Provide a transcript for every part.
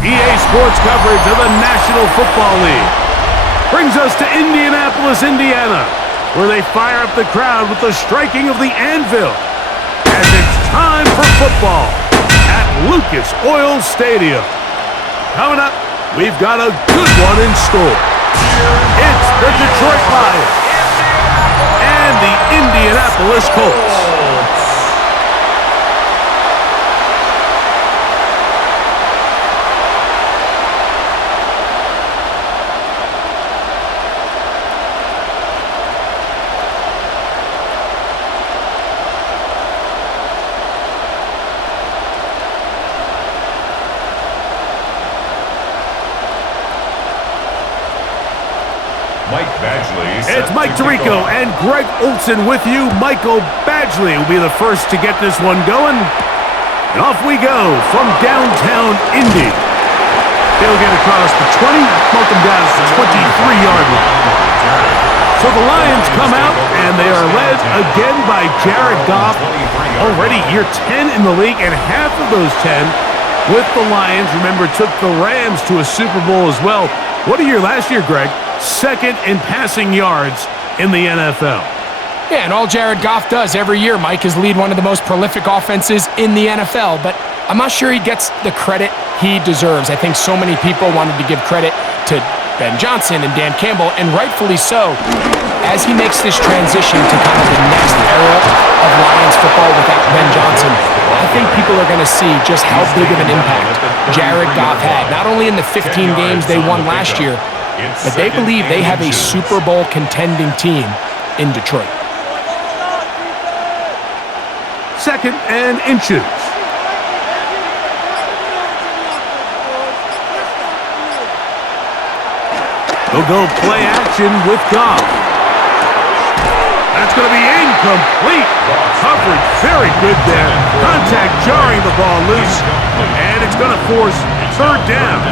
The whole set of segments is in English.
EA Sports coverage of the National Football League brings us to Indianapolis, Indiana, where they fire up the crowd with the striking of the anvil as it's time for football at Lucas Oil Stadium. Coming up, we've got a good one in store. It's the Detroit Lions and the Indianapolis Colts. It's Mike Tirico and Greg Olson with you. Michael Badgley will be the first to get this one going. And off we go from downtown Indy. They'll get across the 20, mark them down to the 23-yard line. So the Lions come out, and they are led again by Jared Goff. Already year 10 in the league, and half of those 10 with the Lions. Remember, took the Rams to a Super Bowl as well. What a year last year, Greg. Second in passing yards in the NFL. Yeah, and all Jared Goff does every year, Mike, is lead one of the most prolific offenses in the NFL. But I'm not sure he gets the credit he deserves. I think so many people wanted to give credit to Ben Johnson and Dan Campbell, and rightfully so, as he makes this transition to kind of the next era of Lions football without Ben Johnson. I think people are going to see just how big of an impact Jared Goff had, not only in the 15 games they won last year, but they believe they have a Super Bowl contending team in Detroit. Second and inches. They'll go play action with Goff. That's going to be incomplete. Coverage very good there. Contact jarring the ball loose. And it's going to force third down.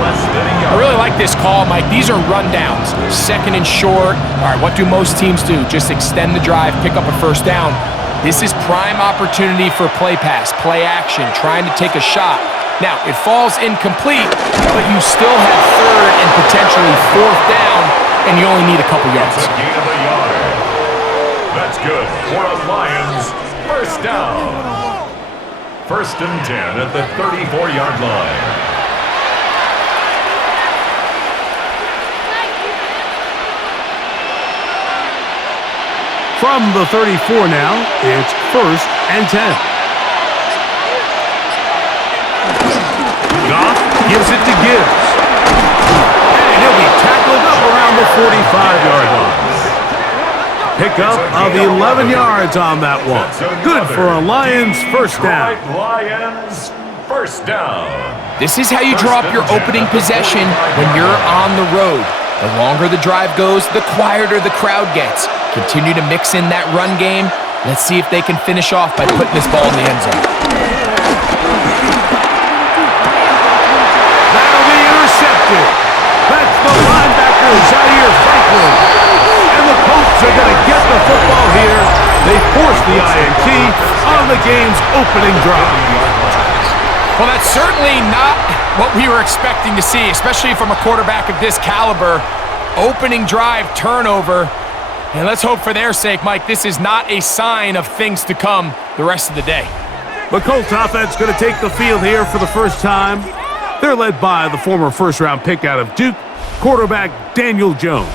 I really like this call, Mike. These are rundowns. Second and short. All right, what do most teams do? Just extend the drive, pick up a first down. This is prime opportunity for play pass, play action, trying to take a shot. Now, it falls incomplete, but you still have third and potentially fourth down, and you only need a couple yards. It's a gain of a yard. That's good for a Lions first down. First and 10 at the 34-yard line. From the 34 now, it's first and 10. Goff gives it to Gibbs. And he'll be tackled up around the 45-yard line. Pickup of 11 yards on that one. Good for a Lions first down. Lions first down. This is how you draw up your opening possession when you're on the road. The longer the drive goes, the quieter the crowd gets. Continue to mix in that run game. Let's see if they can finish off by putting this ball in the end zone. That'll be intercepted. That's the linebacker, Zaire Franklin. And the Colts are going to get the football here. They force the INT on the game's opening drive. Well, that's certainly not what we were expecting to see, especially from a quarterback of this caliber. Opening drive turnover. And let's hope for their sake, Mike, this is not a sign of things to come the rest of the day. The Colts offense going to take the field here for the first time. They're led by the former first-round pick out of Duke, quarterback Daniel Jones.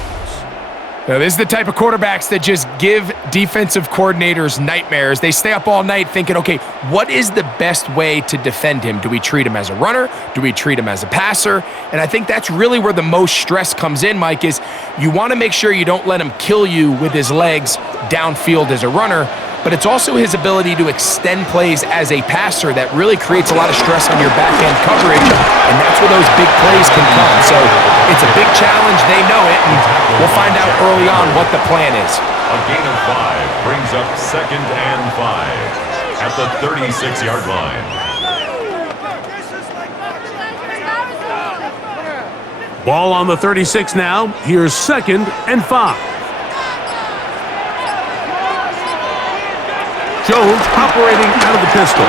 Now, this is the type of quarterbacks that just give defensive coordinators nightmares. They stay up all night thinking, okay, what is the best way to defend him? Do we treat him as a runner? Do we treat him as a passer? And I think that's really where the most stress comes in, Mike, is you want to make sure you don't let him kill you with his legs downfield as a runner, but it's also his ability to extend plays as a passer that really creates a lot of stress on your back-end coverage, and that's where those big plays can come. So it's a big challenge. They know it, and we'll find out early on what the plan is. A gain of 5 brings up second and 5 at the 36-yard line. Ball on the 36 now. Here's second and 5. Jones operating out of the pistol.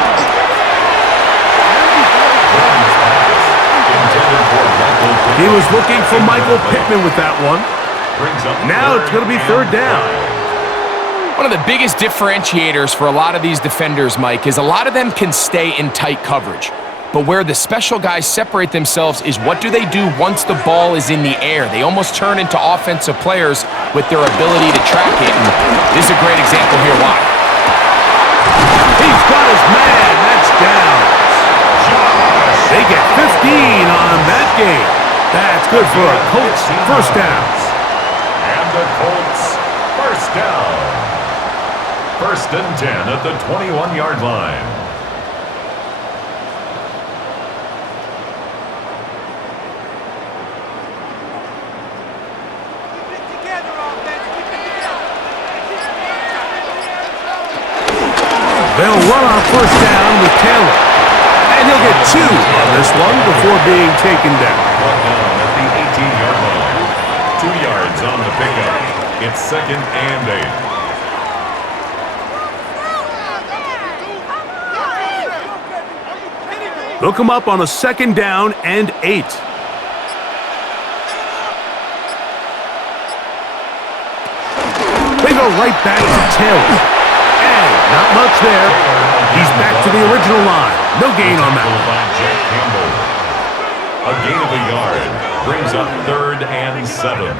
He was looking for Michael Pittman with that one. Now it's going to be third down. One of the biggest differentiators for a lot of these defenders, Mike, is a lot of them can stay in tight coverage. But where the special guys separate themselves is what do they do once the ball is in the air? They almost turn into offensive players with their ability to track it. And this is a great example here. Why? He's got his man. That's down. They get 15 on that game. That's good for a Colts first down. And the Colts first down. First and 10 at the 21-yard line. They'll run on first down with Taylor. And he'll get 2 on this one before being taken down. One down at the 18-yard line. 2 yards on the pickup. It's second and 8. They'll come up on a second down and 8. They go right back to Taylor. And not much there. He's back to the original line. No gain on that one. A gain of a yard brings up third and 7.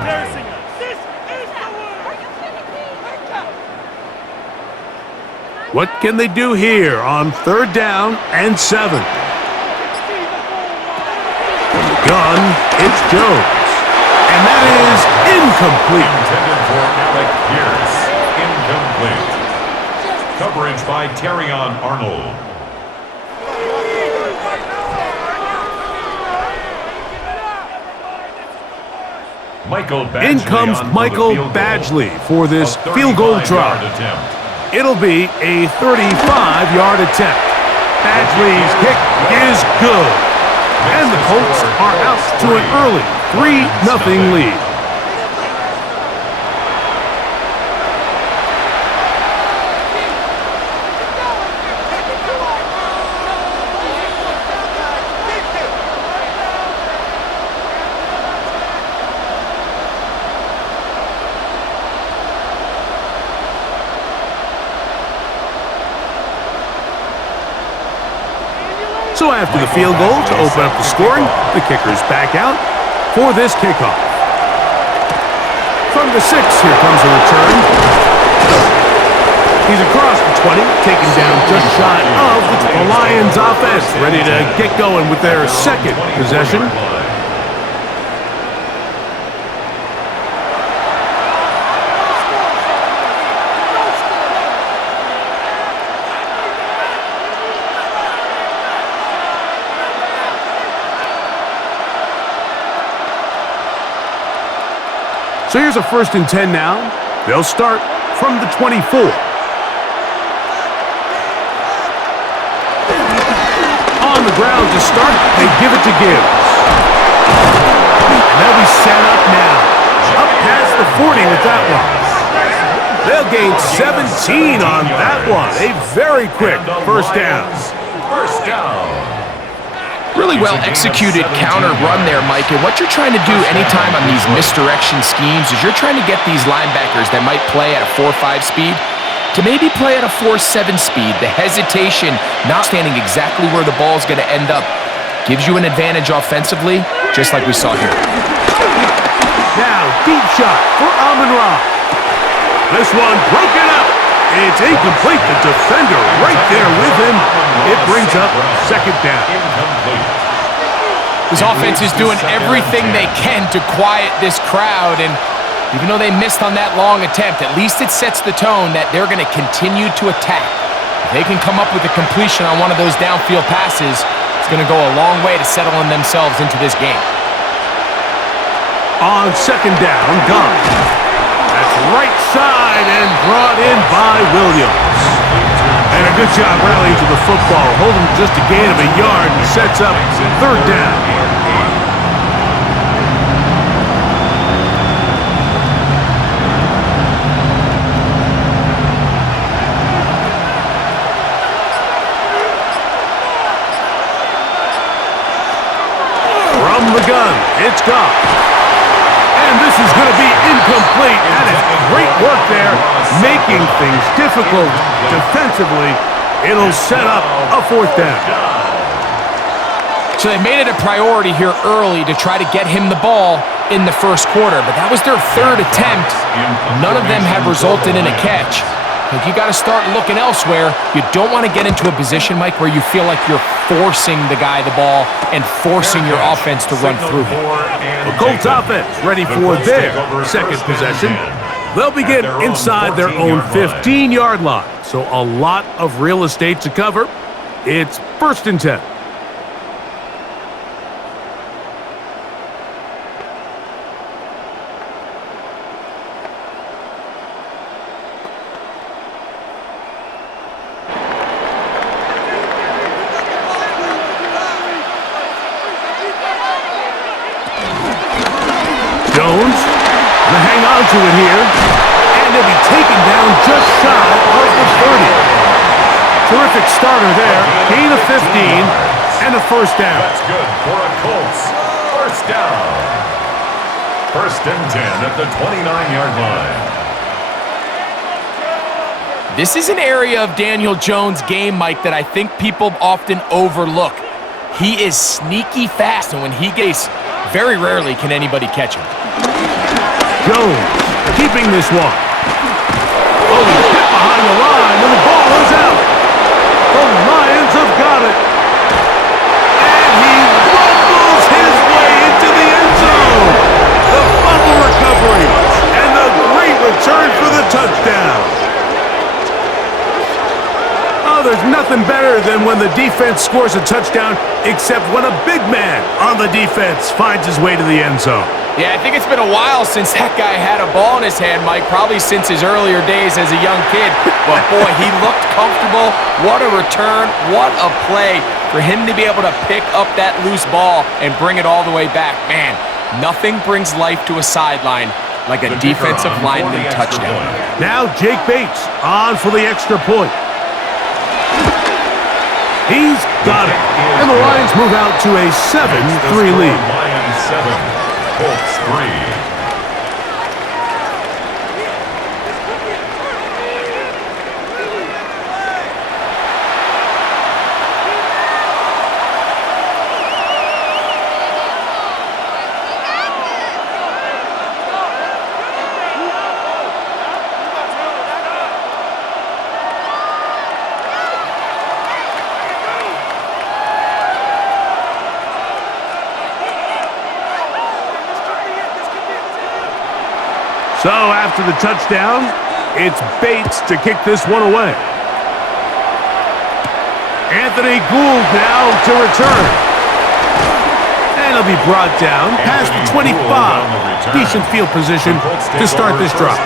What can they do here on third down and 7? From the gun, it's Jones. And that is incomplete. Intended for Alec Pierce. Incomplete. Coverage by Terrion Arnold. In comes Michael Badgley for this field goal try. It'll be a 35-yard attempt. Badgley's kick is good. And the Colts are out to an early 3-0 lead. So after the field goal to open up the scoring, the kicker's back out for this kickoff. From the 6, here comes a return. He's across the 20, taken down just shy of the Lions offense, ready to get going with their second possession. So here's a first and 10 now. They'll start from the 24. On the ground to start, they give it to Gibbs. And they'll be set up now. Up past the 40 with that one. They'll gain 17 on that one. A very quick first down. First down. Really well executed counter run there, Mike. And what you're trying to do anytime on these misdirection schemes is you're trying to get these linebackers that might play at a 4.5 speed to maybe play at a 4.7 speed. The hesitation, not standing exactly where the ball is going to end up, gives you an advantage offensively, just like we saw here. Now, deep shot for Amon-Ra. This one broken up. It's incomplete. The defender right there with him. It brings up second down. This offense is doing everything they can to quiet this crowd, and even though they missed on that long attempt, at least it sets the tone that they're going to continue to attack. If they can come up with a completion on one of those downfield passes, it's going to go a long way to settling themselves into this game. On second down, Gunn. That's right side and brought in by Williams. And a good job rallying to the football. Holding just a gain of a yard and sets up third down. From the gun, it's Gunn. complete. That is great work there, making things difficult defensively. It'll set up a 4th down. So they made it a priority here early to try to get him the ball in the first quarter, but that was their 3rd attempt. None of them have resulted in a catch. Like, you got to start looking elsewhere. You don't want to get into a position, Mike, where you feel like you're forcing the guy the ball and forcing your offense to run through him. The Colts offense ready for their 2nd possession. They'll begin inside their own 15-yard line, so a lot of real estate to cover. It's 1st and 10. To it here, and they'll be taken down just shy of the 30. Terrific starter there. Gain of 15 and a 1st down. That's good for a Colts 1st down. 1st and 10 at the 29-yard line. This is an area of Daniel Jones' game, Mike, that I think people often overlook. He is sneaky fast, and when he gets, very rarely can anybody catch him. Jones keeping this one. Oh, he's hit behind the line, and the ball is out. The Lions have got it. And he rumbles his way into the end zone. The fumble recovery, and the great return for the touchdown. Oh, there's nothing better than when the defense scores a touchdown, except when a big man on the defense finds his way to the end zone. Yeah, I think it's been a while since that guy had a ball in his hand, Mike, probably since his earlier days as a young kid. But, boy, he looked comfortable. What a return. What a play for him to be able to pick up that loose ball and bring it all the way back. Man, nothing brings life to a sideline like a defensive lineman touchdown. Now Jake Bates on for the extra point. He's got it. And the Lions move out to a 7-3 lead. Lions 7, Colts 3. So after the touchdown, it's Bates to kick this one away. Anthony Gould now to return. And he'll be brought down past the 25. Decent field position to start this drive.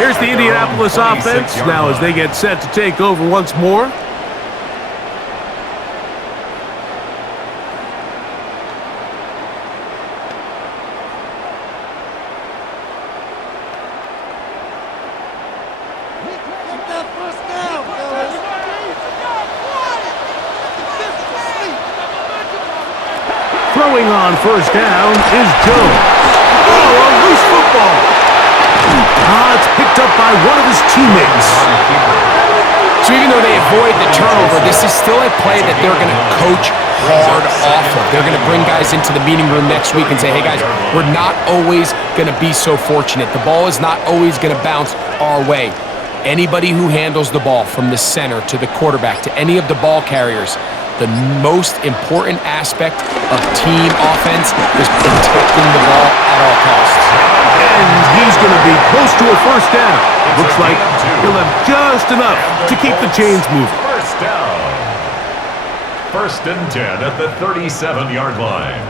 Here's the Indianapolis offense now as they get set to take over once more. Throwing on first down is Jones. Oh, a loose football. It's picked up by one of his teammates. So even though they avoid the turnover, this is still a play that they're going to coach hard off of. They're going to bring guys into the meeting room next week and say, hey, guys, we're not always going to be so fortunate. The ball is not always going to bounce our way. Anybody who handles the ball from the center to the quarterback to any of the ball carriers, the most important aspect of team offense is protecting the ball at all costs. And he's going to be close to a first down. Looks like he'll have just enough to keep the chains moving. First down. 1st and 10 at the 37-yard line.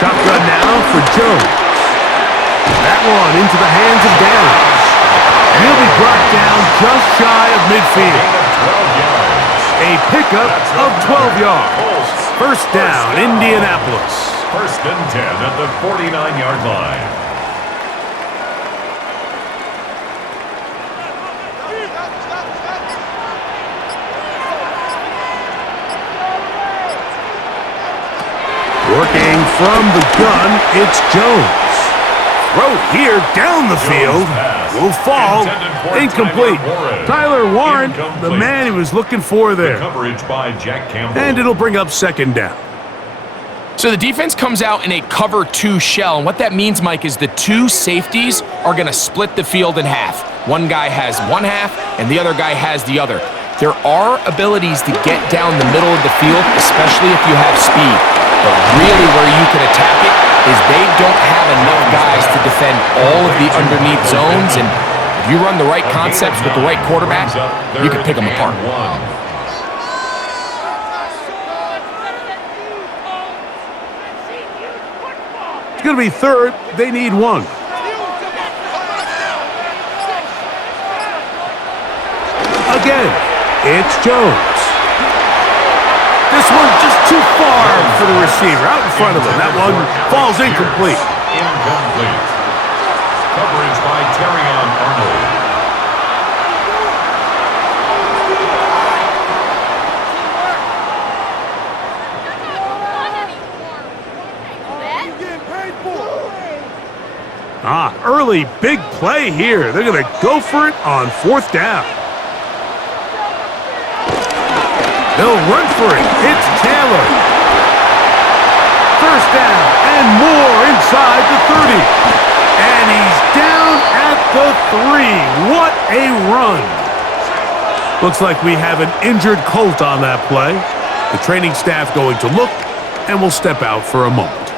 Shotgun now for Jones. That one into the hands of Downs. And he'll be brought down just shy of midfield. A pickup of 12 yards. First down, Indianapolis. 1st and 10 at the 49-yard line. from the gun, it's Jones. Throw here down the field. Will fall. Incomplete. Tyler Warren, the man he was looking for there. Coverage by Jack Campbell. And it'll bring up second down. So the defense comes out in a cover 2 shell, and what that means, Mike, is the 2 safeties are going to split the field in half. One guy has one half, and the other guy has the other. There are abilities to get down the middle of the field, especially if you have speed. But really where you can attack it is they don't have enough guys to defend all of the underneath zones, and if you run the right concepts with the right quarterback, you can pick them apart. It's going to be third. They need 1. Again, it's Jones. This one just too far for the receiver, out in front of him. That one falls incomplete. Incomplete. Coverage by Terrion Arnold. Early big play here. They're going to go for it on 4th down. They'll run for it. It's Taylor. First down and more inside the 30. And he's down at the 3. What a run. Looks like we have an injured Colt on that play. The training staff going to look, and we'll step out for a moment.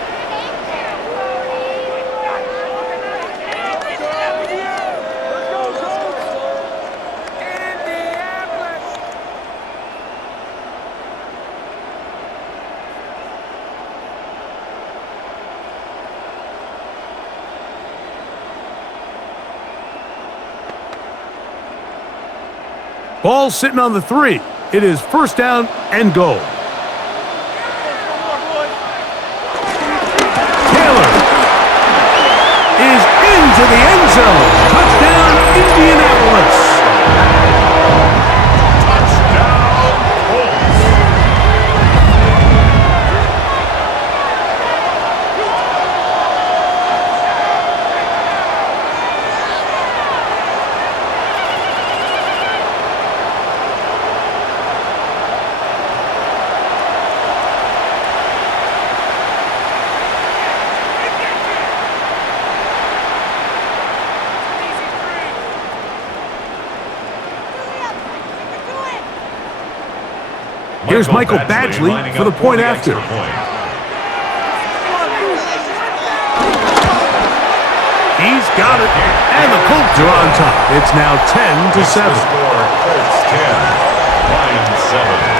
Ball sitting on the 3. It is first down and goal. Taylor is into the end zone. Touchdown, Indianapolis. Here's Michael Badgley for the point after. He's got it, and the Colts are on top. It's now 10-7. Colts 10, Lions 7.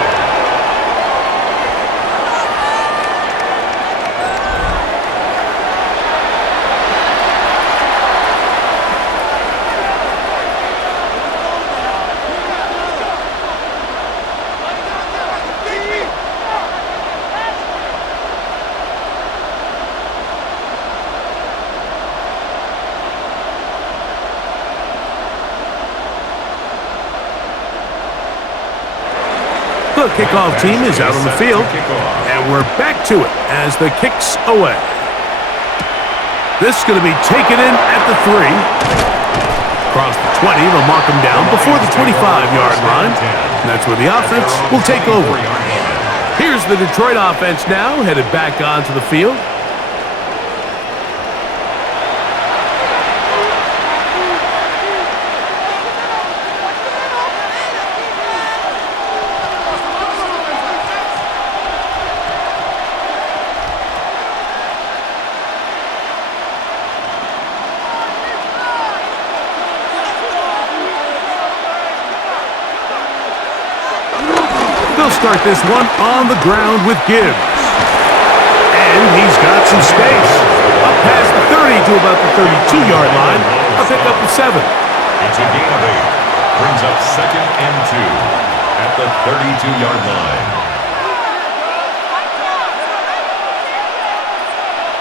The kickoff team is out on the field, and we're back to it as the kick's away. This is going to be taken in at the 3. Across the 20, they'll mark him down before the 25-yard line. And that's where the offense will take over. Here's the Detroit offense now, headed back onto the field. Start this one on the ground with Gibbs. And he's got some space. Up past the 30 to about the 32-yard line. A pickup of 7. It's a gain of 8. Brings up 2nd and 2 at the 32-yard line.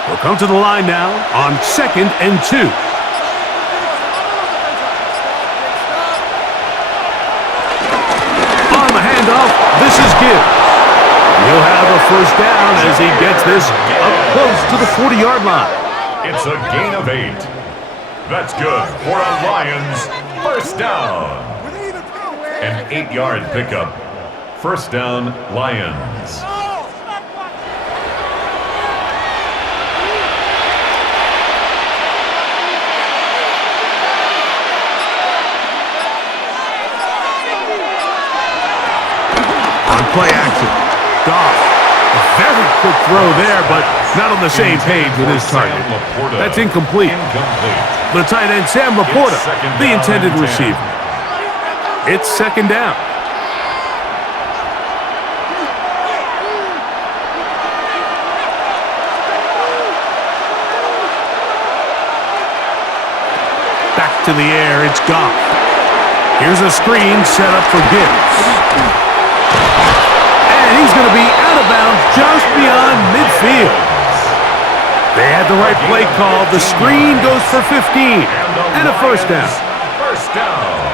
We'll come to the line now on 2nd and 2. This is Gibbs. He'll have a first down as he gets this up close to the 40-yard line. It's a gain of 8. That's good for a Lions first down. An 8-yard pickup. First down, Lions. On play action, Goff. A very quick throw there, but not on the same page with his target. That's incomplete. The tight end, Sam Laporta, the intended receiver. It's second down. Back to the air, it's Goff. Here's a screen set up for Gibbs. And he's going to be out of bounds just beyond midfield. They had the right play call. The screen goes for 15 and a first down.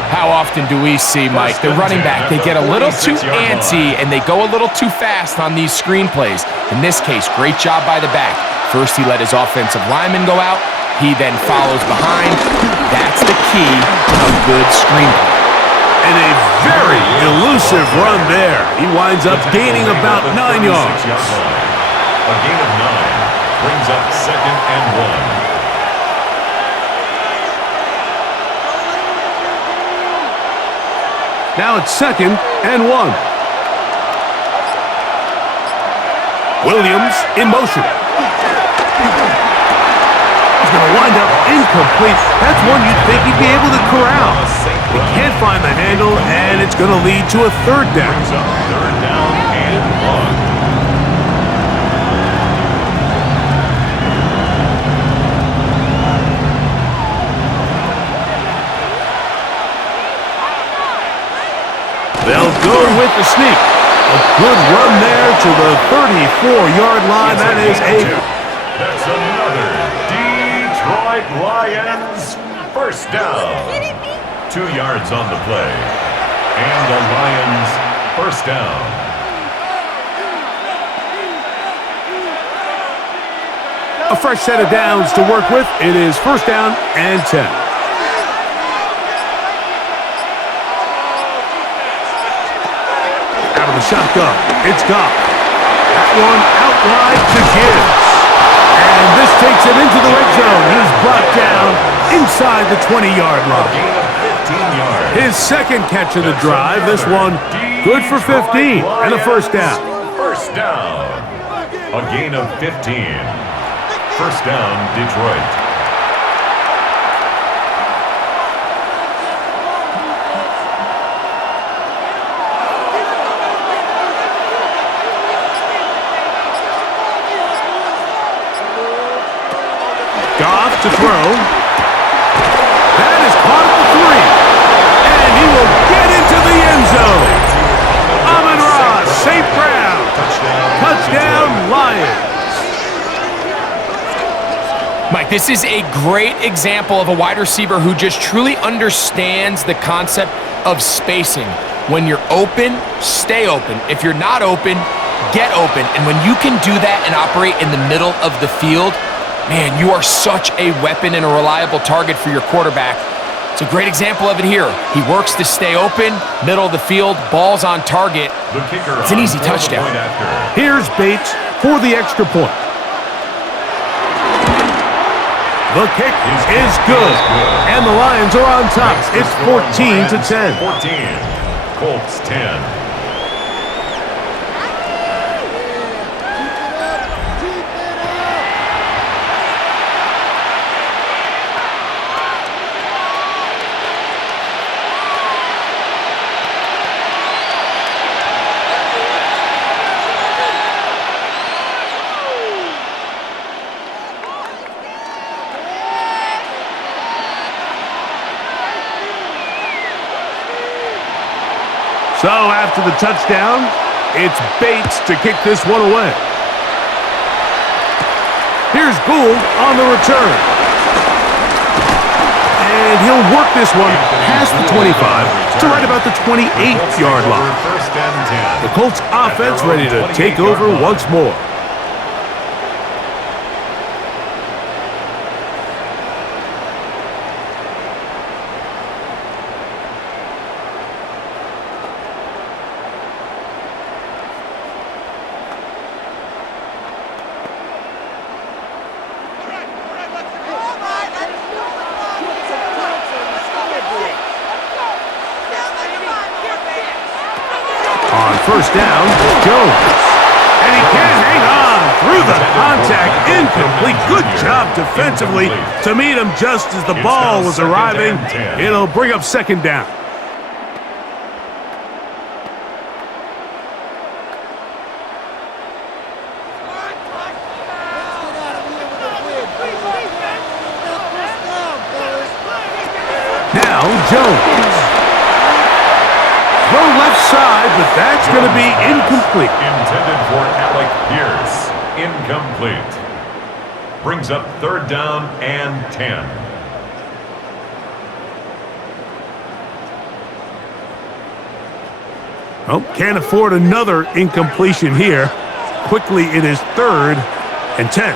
How often do we see, Mike, the running back, they get a little too antsy and they go a little too fast on these screen plays. In this case, great job by the back. First, he let his offensive lineman go out. He then follows behind. That's the key to a good screen play. And a very elusive run there. He winds up gaining about 9 yards. A gain of 9 brings up second and 1. Now it's second and 1. Williams in motion. He's going to wind up incomplete. That's one you'd think he'd be able to corral. He can't find the handle, and it's going to lead to a third down. Third down and 1. They'll go with the sneak. A good run there to the 34-yard line. That's another Detroit Lions first down. 2 yards on the play. And the Lions first down. A fresh set of downs to work with. It is first down and 10. Out of the shotgun, it's Goff. That one out wide to Gibbs. And this takes him into the red zone. He's brought down inside the 20-yard line. His second catch of the drive. This one good for 15 and a first down. First down. A gain of 15. First down, Detroit. Goff to throw. That is caught at the 3. And he will get into the end zone. Amon-Ra, St. Brown. Touchdown, Lions. Mike, this is a great example of a wide receiver who just truly understands the concept of spacing. When you're open, stay open. If you're not open, get open. And when you can do that and operate in the middle of the field, man, you are such a weapon and a reliable target for your quarterback. It's a great example of it here. He works to stay open, middle of the field, ball's on target. It's an easy touchdown. Here's Bates for the extra point. The kick is good, and the Lions are on top. It's 14-10. 14. Colts 10. So after the touchdown, it's Bates to kick this one away. Here's Gould on the return. And he'll work this one past the 25 to right about the 28-yard line. The Colts offense ready to take over once more. On first down, Jones. And he can't hang on through the contact. Incomplete. Good job defensively to meet him just as the ball was arriving. It'll bring up second down. Now Jones. Throw left side, but that's going to be incomplete. Intended for Alec Pierce. Incomplete. Brings up third down and 10. Oh, can't afford another incompletion here. Quickly, it is third and 10.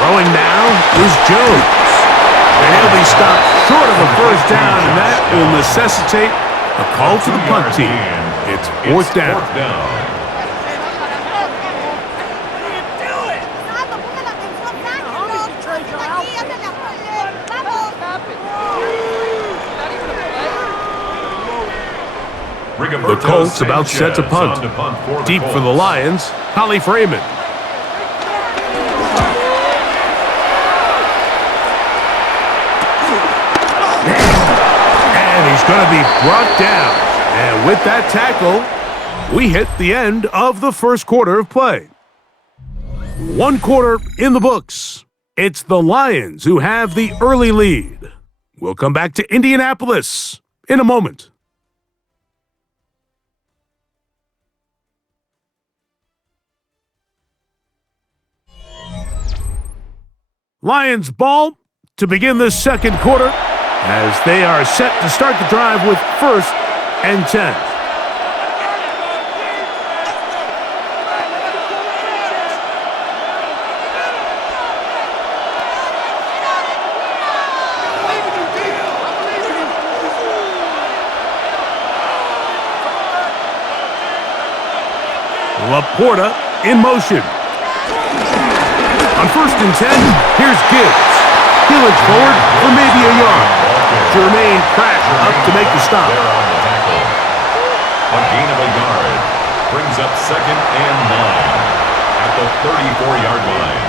Throwing now is Jones. And he'll be stopped short of a first down, and that will necessitate a call to the punt team. It's fourth down. The Colts about set to punt. Deep for the Lions, Holly Freeman. Going to be brought down. And with that tackle, we hit the end of the first quarter of play. One quarter in the books. It's the Lions who have the early lead. We'll come back to Indianapolis in a moment. Lions ball to begin this second quarter, as they are set to start the drive with first and 10. Laporta in motion. On first and 10, here's Gibbs. He looks forward for maybe a yard. Jermaine Pratt up to make the stop. A gain of a yard brings up second and 9 at the 34-yard line.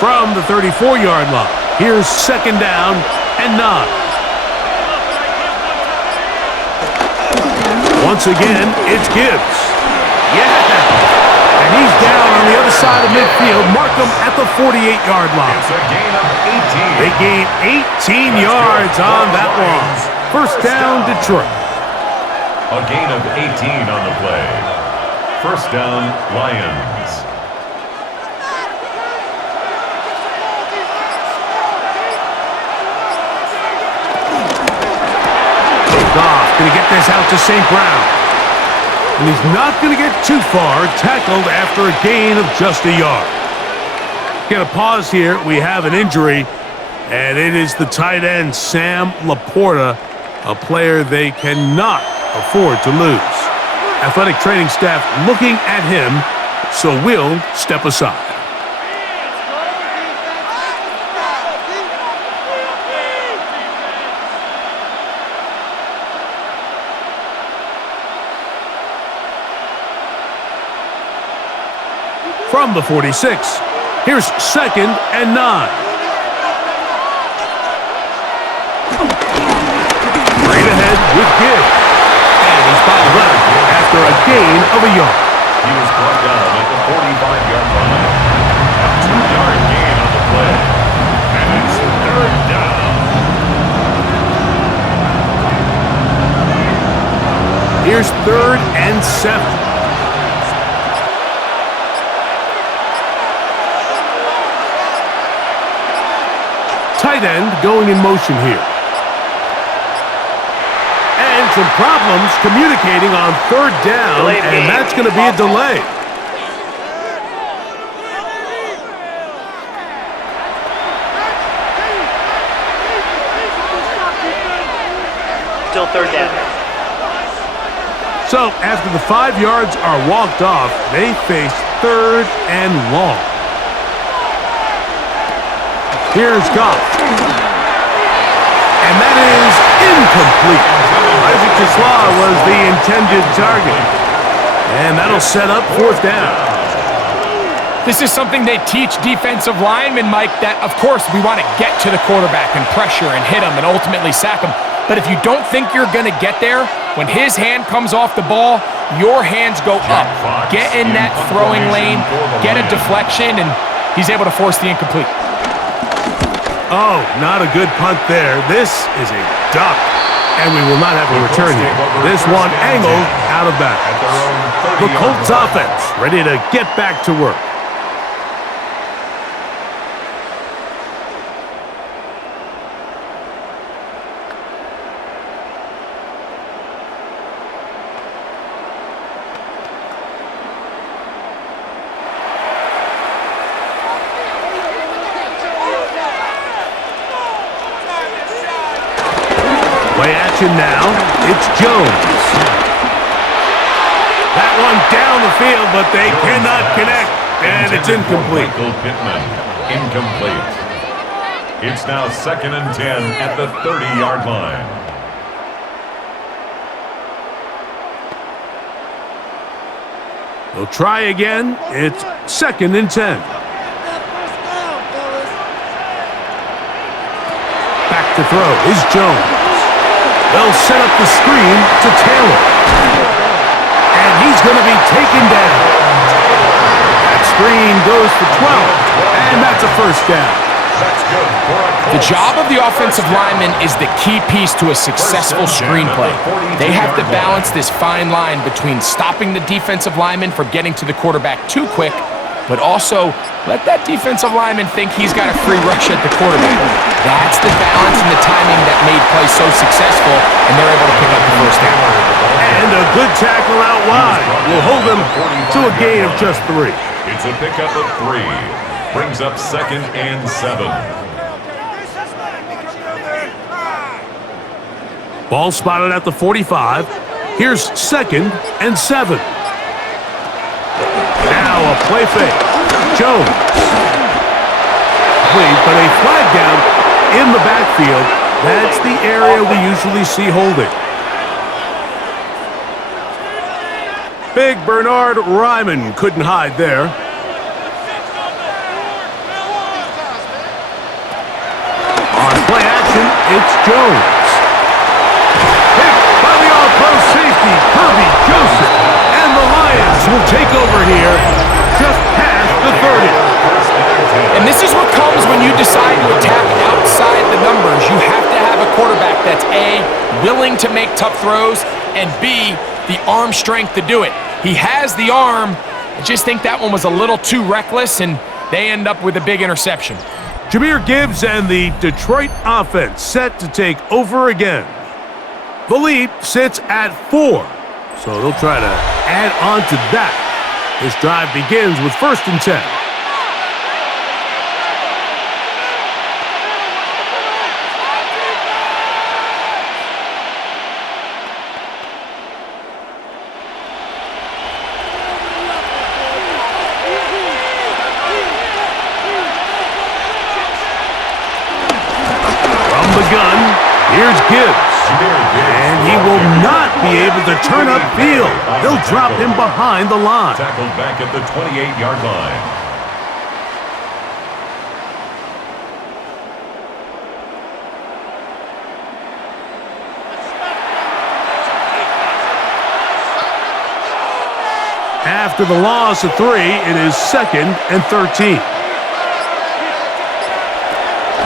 From the 34-yard line, here's second down and 9. Once again, it's Gibbs. Yeah! And he's down on the other side of midfield. Mark him at the 48-yard line. It's a gain of 18. They gain 18 yards on that one. First down, Detroit. A gain of 18 on the play. First down, Lions. Goff going to get this out to St. Brown. And he's not going to get too far, tackled after a gain of just a yard. Going to pause here. We have an injury, and it is the tight end, Sam Laporta, a player they cannot afford to lose. Athletic training staff looking at him, so we'll step aside. From the 46, here's second and 9. Straight ahead with Gibbs. And he's bottled up after a gain of a yard. He was brought down at the 45-yard line. A 2-yard gain on the play. And it's third down. Here's third and 7. Tight end going in motion here. And some problems communicating on third down, and that's going to be a delay. Still third down. So after the 5 yards are walked off, they face third and long. Here's Goff. And that is incomplete. Isaac Tesla was the intended target. And that'll set up fourth down. This is something they teach defensive linemen, Mike, that, of course, we want to get to the quarterback and pressure and hit him and ultimately sack him. But if you don't think you're going to get there, when his hand comes off the ball, your hands go up. Get in that throwing lane, get a deflection, and he's able to force the incomplete. Oh, not a good punt there. This is a duck. And we will not have a return here. This one angled out of bounds. The Colts offense ready to get back to work. Play action now. It's Jones. That one down the field, but they cannot connect. And it's incomplete. Michael Pittman, incomplete. It's now 2nd and 10 at the 30-yard line. They'll try again. It's 2nd and 10. Back to throw is Jones. They'll set up the screen to Taylor. And he's going to be taken down. That screen goes for 12. And that's a first down. The job of the offensive lineman is the key piece to a successful screenplay. They have to balance this fine line between stopping the defensive lineman from getting to the quarterback too quick, but also let that defensive lineman think he's got a free rush at the quarterback. That's the balance and the timing that made play so successful, and they're able to pick up the first down. And a good tackle out wide will hold them to a gain of just 3. It's a pickup of 3. Brings up 2nd and 7. Ball spotted at the 45. Here's 2nd and 7. Now a play fake. Jones. Please, but a flag down in the backfield. That's the area we usually see holding. Big Bernard Ryman couldn't hide there. On play action, it's Jones. Picked by the all-pro safety, Kirby Joseph. And the Lions will take over here just past the 30. And this is what comes when you decide to attack outside the numbers. You have to have a quarterback that's A, willing to make tough throws, and B, the arm strength to do it. He has the arm. I just think that one was a little too reckless, and they end up with a big interception. Jahmyr Gibbs and the Detroit offense set to take over again. The lead sits at 4, so they'll try to add on to that. This drive begins with 1st and 10. Here's Gibbs, and he will not be able to turn upfield. They'll drop him behind the line. Tackled back at the 28-yard line. After the loss of 3, it is 2nd and 13.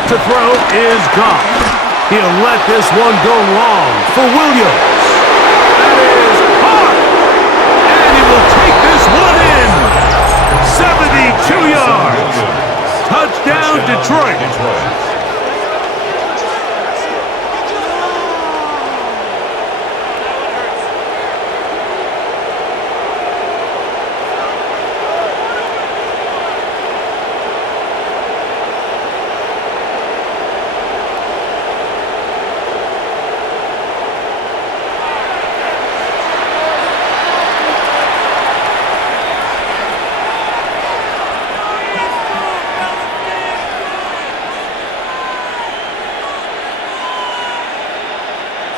To throw is Goff. He'll let this one go long for Williams. That is hard. And he will take this one in. 72 yards. Touchdown, Detroit.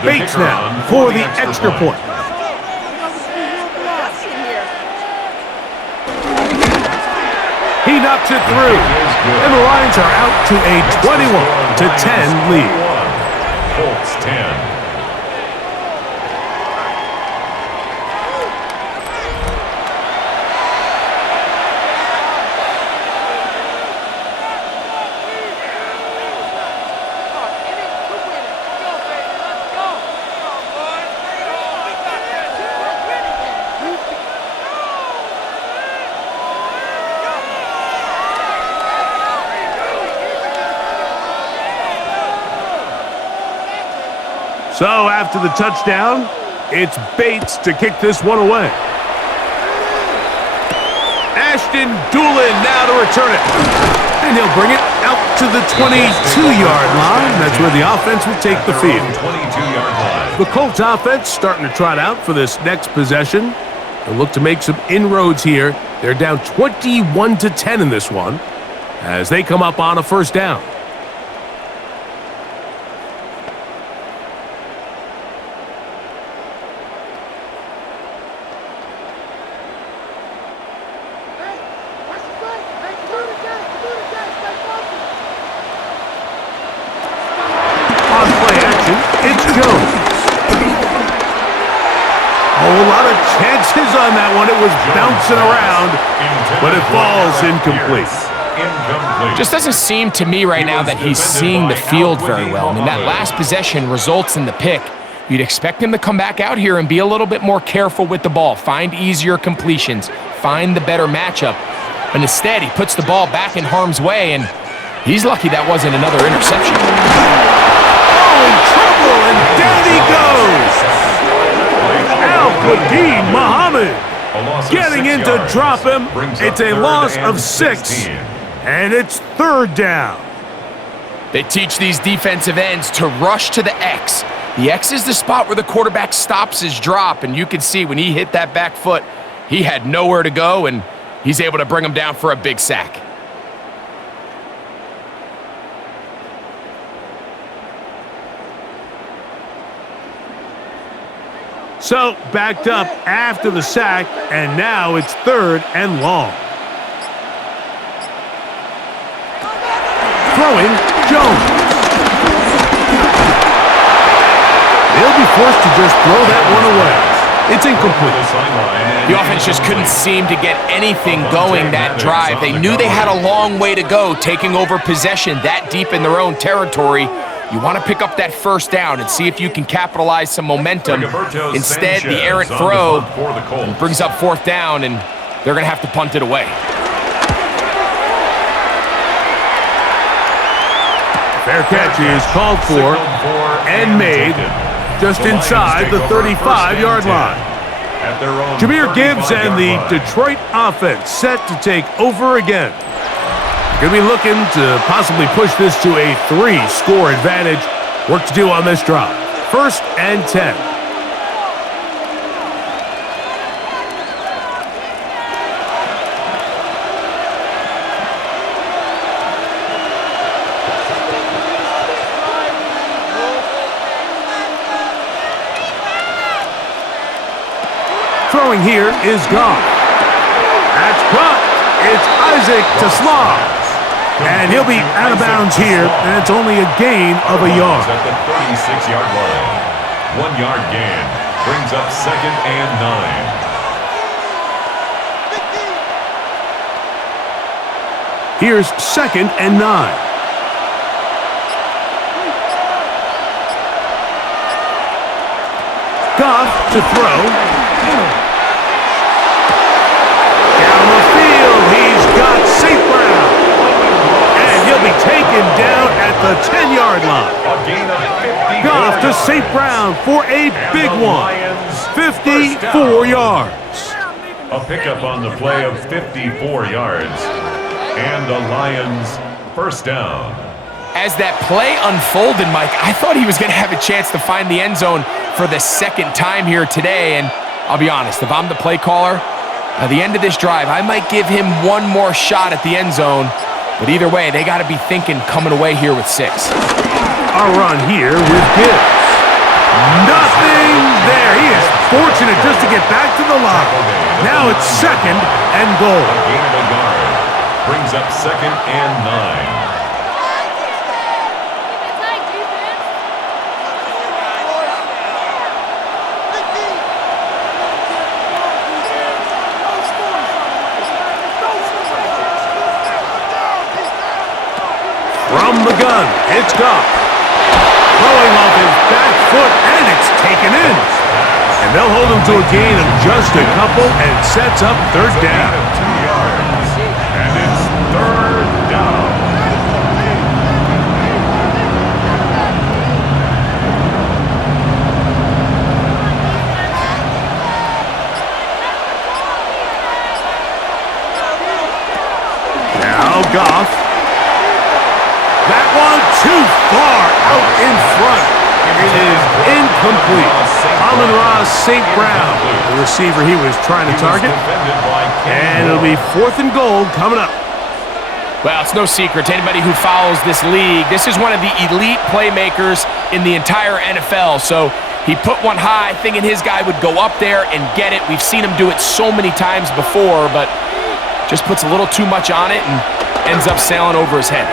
Bates now for the extra point. He knocks it through, and the Lions are out to a 21-10 lead. Colts 10. So after the touchdown, it's Bates to kick this one away. Ashton Doolin now to return it. And he'll bring it out to the 22-yard line. That's where the offense will take the field. 22-yard line. The Colts offense starting to trot out for this next possession. They'll look to make some inroads here. They're down 21-10 in this one as they come up on a first down. A lot of chances on that one. It was bouncing around, but it falls incomplete. Just doesn't seem to me right now that he's seeing the field very well. I mean, that last possession results in the pick. You'd expect him to come back out here and be a little bit more careful with the ball, find easier completions, find the better matchup. But instead, he puts the ball back in harm's way, and he's lucky that wasn't another interception. Oh, in trouble, and down he goes. Al-Qadim Muhammad getting in to drop him. It's a loss of 6, and it's third down. They teach these defensive ends to rush to the X. The X is the spot where the quarterback stops his drop, and you can see when he hit that back foot, he had nowhere to go, and he's able to bring him down for a big sack. So, backed up after the sack, and now it's third and long. Throwing, Jones. They'll be forced to just throw that one away. It's incomplete. The offense just couldn't seem to get anything going that drive. They knew they had a long way to go, taking over possession that deep in their own territory. You want to pick up that first down and see if you can capitalize some momentum. Instead, the errant throw brings up fourth down, and they're going to have to punt it away. Fair catch is called for and made just inside the 35-yard line. Jahmyr Gibbs and the Detroit offense set to take over again. Going to be looking to possibly push this to a 3-score advantage. Work to do on this drive. First and 10. Throwing here is gone. That's caught. It's Isaac to Slaw. And he'll be out of bounds here, and it's only a gain of a yard. At the 36-yard line. 1 yard gain brings up second and 9. Here's second and 9. Goff to throw. Down the field, he's got St. Brown. He'll be taken down at the 10-yard line. Goff to St. Brown for a big one. 54 yards. A pickup on the play of 54 yards. And the Lions first down. As that play unfolded, Mike, I thought he was going to have a chance to find the end zone for the second time here today. And I'll be honest, if I'm the play caller, at the end of this drive, I might give him one more shot at the end zone. But either way, they got to be thinking coming away here with 6. A run here with Gibbs. get back to the line. Now it's 2nd and goal. A gain of a yard. Brings up 2nd and 9. From the gun, it's Goff. Throwing off his back foot, and it's taken in. And they'll hold him to a gain of just a couple, and sets up 3rd down. 2 yards. And it's 3rd down. Now Goff. That one too far out in front. It is incomplete. Amon-Ra St. Brown, the receiver he was trying to target. And it'll be 4th and goal coming up. Well, it's no secret to anybody who follows this league. This is one of the elite playmakers in the entire NFL. So he put one high, thinking his guy would go up there and get it. We've seen him do it so many times before, but just puts a little too much on it and ends up sailing over his head.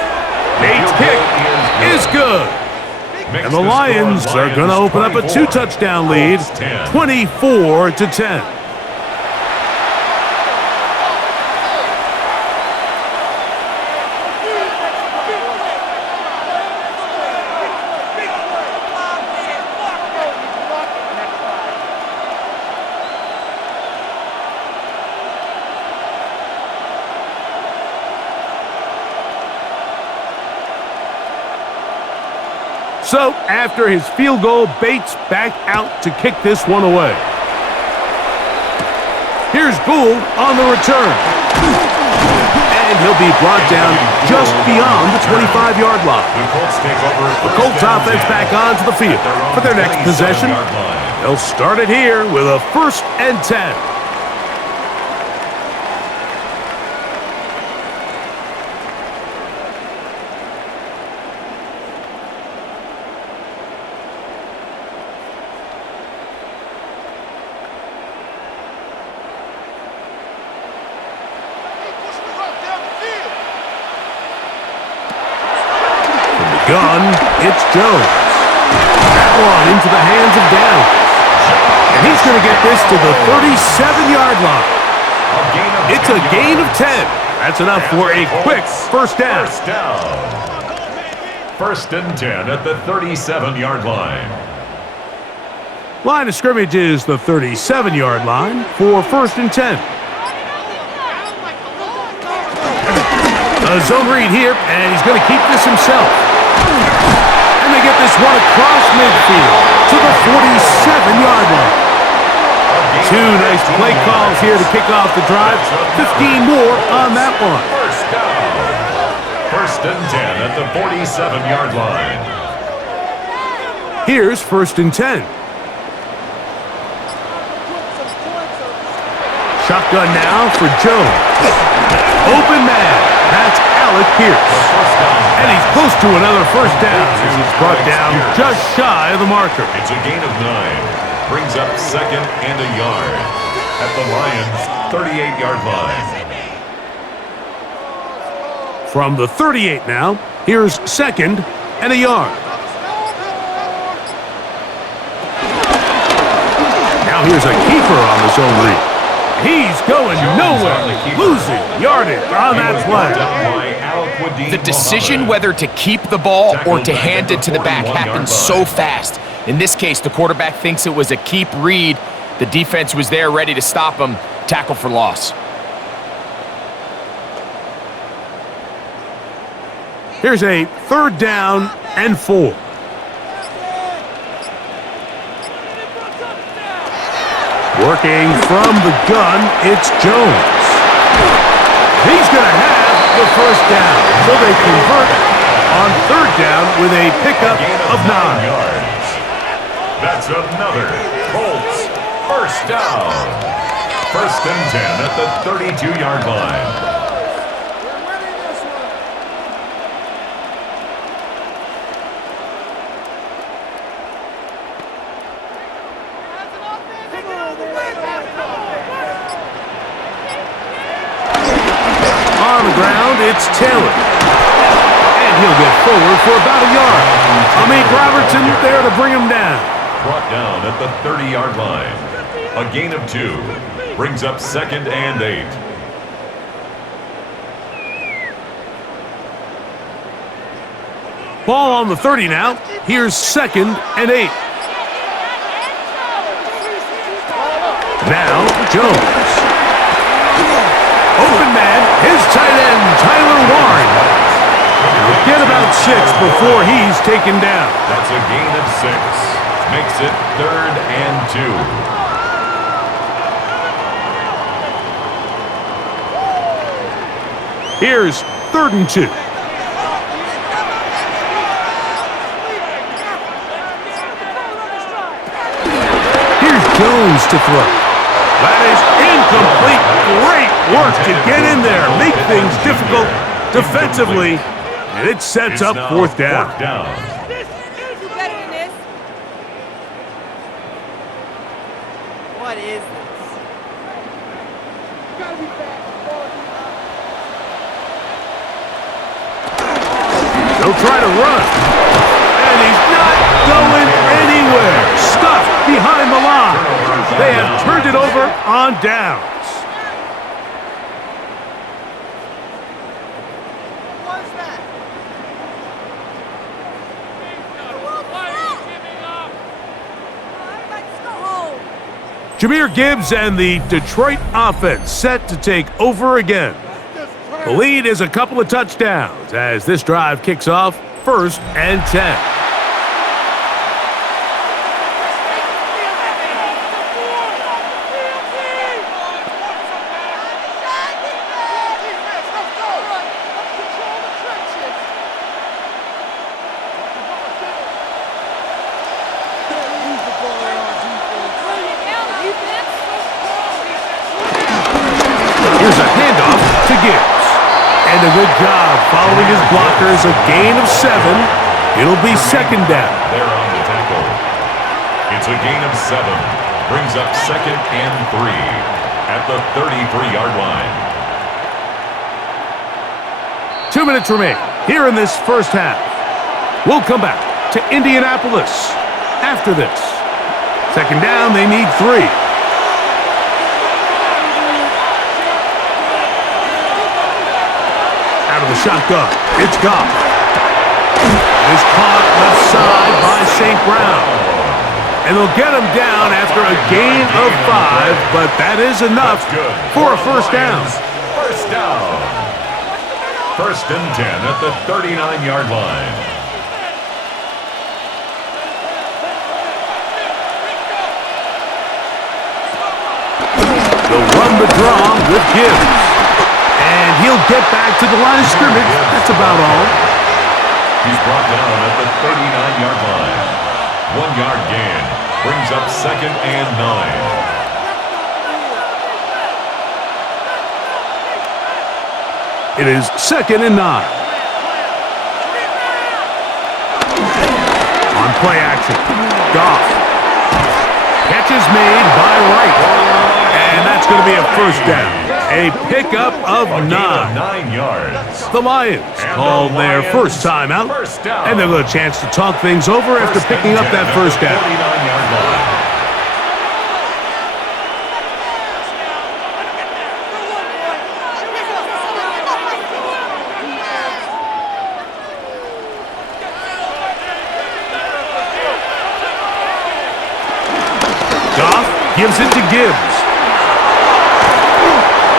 Nate's kick is good. And the Lions are going to open up a 2-touchdown lead, 24-10. So, after his field goal, Bates back out to kick this one away. Here's Gould on the return. And he'll be brought down just beyond the 25-yard line. The Colts offense back onto the field for their next possession. They'll start it here with a 1st and 10. Gun, it's Jones. That one into the hands of Downs. And he's going to get this to the 37-yard line. It's a gain of 10. That's enough for a quick 1st down. 1st and 10 at the 37-yard line. Line of scrimmage is the 37-yard line for 1st and 10. A zone read here, and he's going to keep this himself. And they get this one across midfield to the 47-yard line. 2 nice play calls here to kick off the drive. 15 more on that one. 1st and 10 at the 47-yard line. Here's 1st and 10. Shotgun now for Jones. Open man. That's Alec Pierce. And he's close to another 1st down. He's brought down just shy of the marker. It's a gain of 9. Brings up 2nd and a yard at the Lions' 38-yard line. From the 38 now, here's 2nd and a yard. Now here's a keeper on the zone read. He's going nowhere, losing yardage on that play. The decision whether to keep the ball or to hand it to the back happens so fast. In this case, the quarterback thinks it was a keep read. The defense was there ready to stop him. Tackle for loss. Here's a 3rd down and 4. Working from the gun, it's Jones. He's going to have the 1st down, so they convert on 3rd down with a pickup of 9. yards. That's another Colts 1st down. 1st and 10 at the 32-yard line. it's Taylor. And he'll get forward for about a yard. Amik Robertson there to bring him down. Brought down at the 30-yard line. A gain of 2. Brings up 2nd and 8. Ball on the 30 now. Here's 2nd and 8. Now, Jones. Open man, his tight end, Tyler Warren. He'll get about 6 before he's taken down. That's a gain of 6. Makes it 3rd and 2. Here's 3rd and 2. Here's Jones to throw. That is incomplete. Great work to get in there, make things difficult defensively, and it sets up 4th down. What is this? They'll try to run. And he's not going anywhere. Stuffed behind the line. They have turned it over on downs. What's that? Let's go home. Jahmyr Gibbs and the Detroit offense set to take over again. The lead is a couple of touchdowns as this drive kicks off 1st and 10. Here's a handoff to Gibbs. And a good job following his blockers, a gain of 7. It'll be 2nd down. They're on the tackle. It's a gain of 7. Brings up 2nd and 3 at the 33-yard line. 2 minutes remain here in this first half. We'll come back to Indianapolis after this. 2nd down, they need 3. Out of the shotgun, it's Goff. It's caught left side by St. Brown. And they'll get him down after a gain of 5, but that is enough for a 1st down. 1st down. 1st and 10 at the 39-yard line. They'll run the draw with Gibbs. And he'll get back to the line of scrimmage. That's about all. He's brought down at the 39-yard line. 1-yard gain. Brings up 2nd and 9. It is 2nd and 9. On play action. Goff. Catch is made by Wright. And that's going to be a 1st down. A pickup of 9. 9 yards. The Lions called their first timeout. And they'll get a chance to talk things over after picking up that 1st down. 49-yard line. Goff gives it to Gibbs.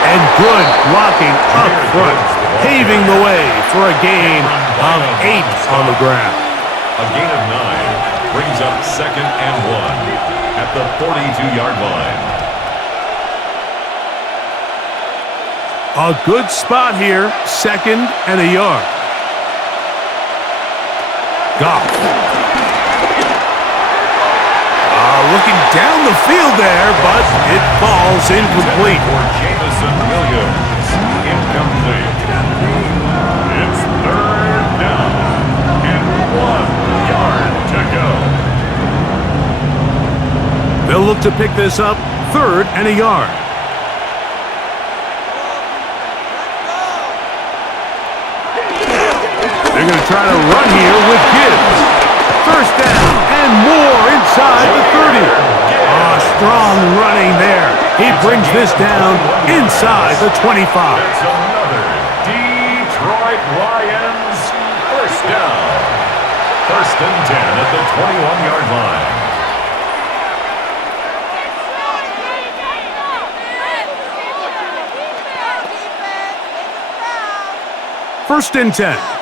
And good blocking up front, paving the way for a gain of 8 on the ground. A gain of 9 brings up 2nd and 1 at the 42-yard line. A good spot here, 2nd and a yard. Goff. Looking down the field there, but it falls incomplete. For Jamison Williams, incomplete. It's 3rd down and 1 yard to go. They'll look to pick this up 3rd and a yard. They're going to try to run here with Gibbs. First down and more inside the 30. Oh, strong running there. He brings this down inside the 25. It's another Detroit Lions first down. First and 10 at the 21-yard line. First and 10.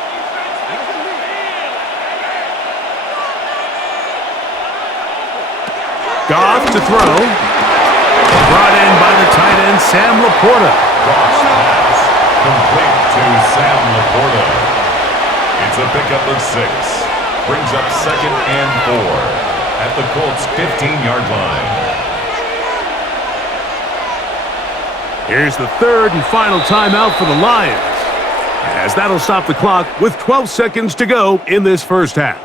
Goff to throw. Brought in by the tight end, Sam Laporta. Cross pass. Complete to Sam Laporta. It's a pickup of 6. Brings up second and 4 at the Colts' 15-yard line. Here's the third and final timeout for the Lions, as that'll stop the clock with 12 seconds to go in this first half.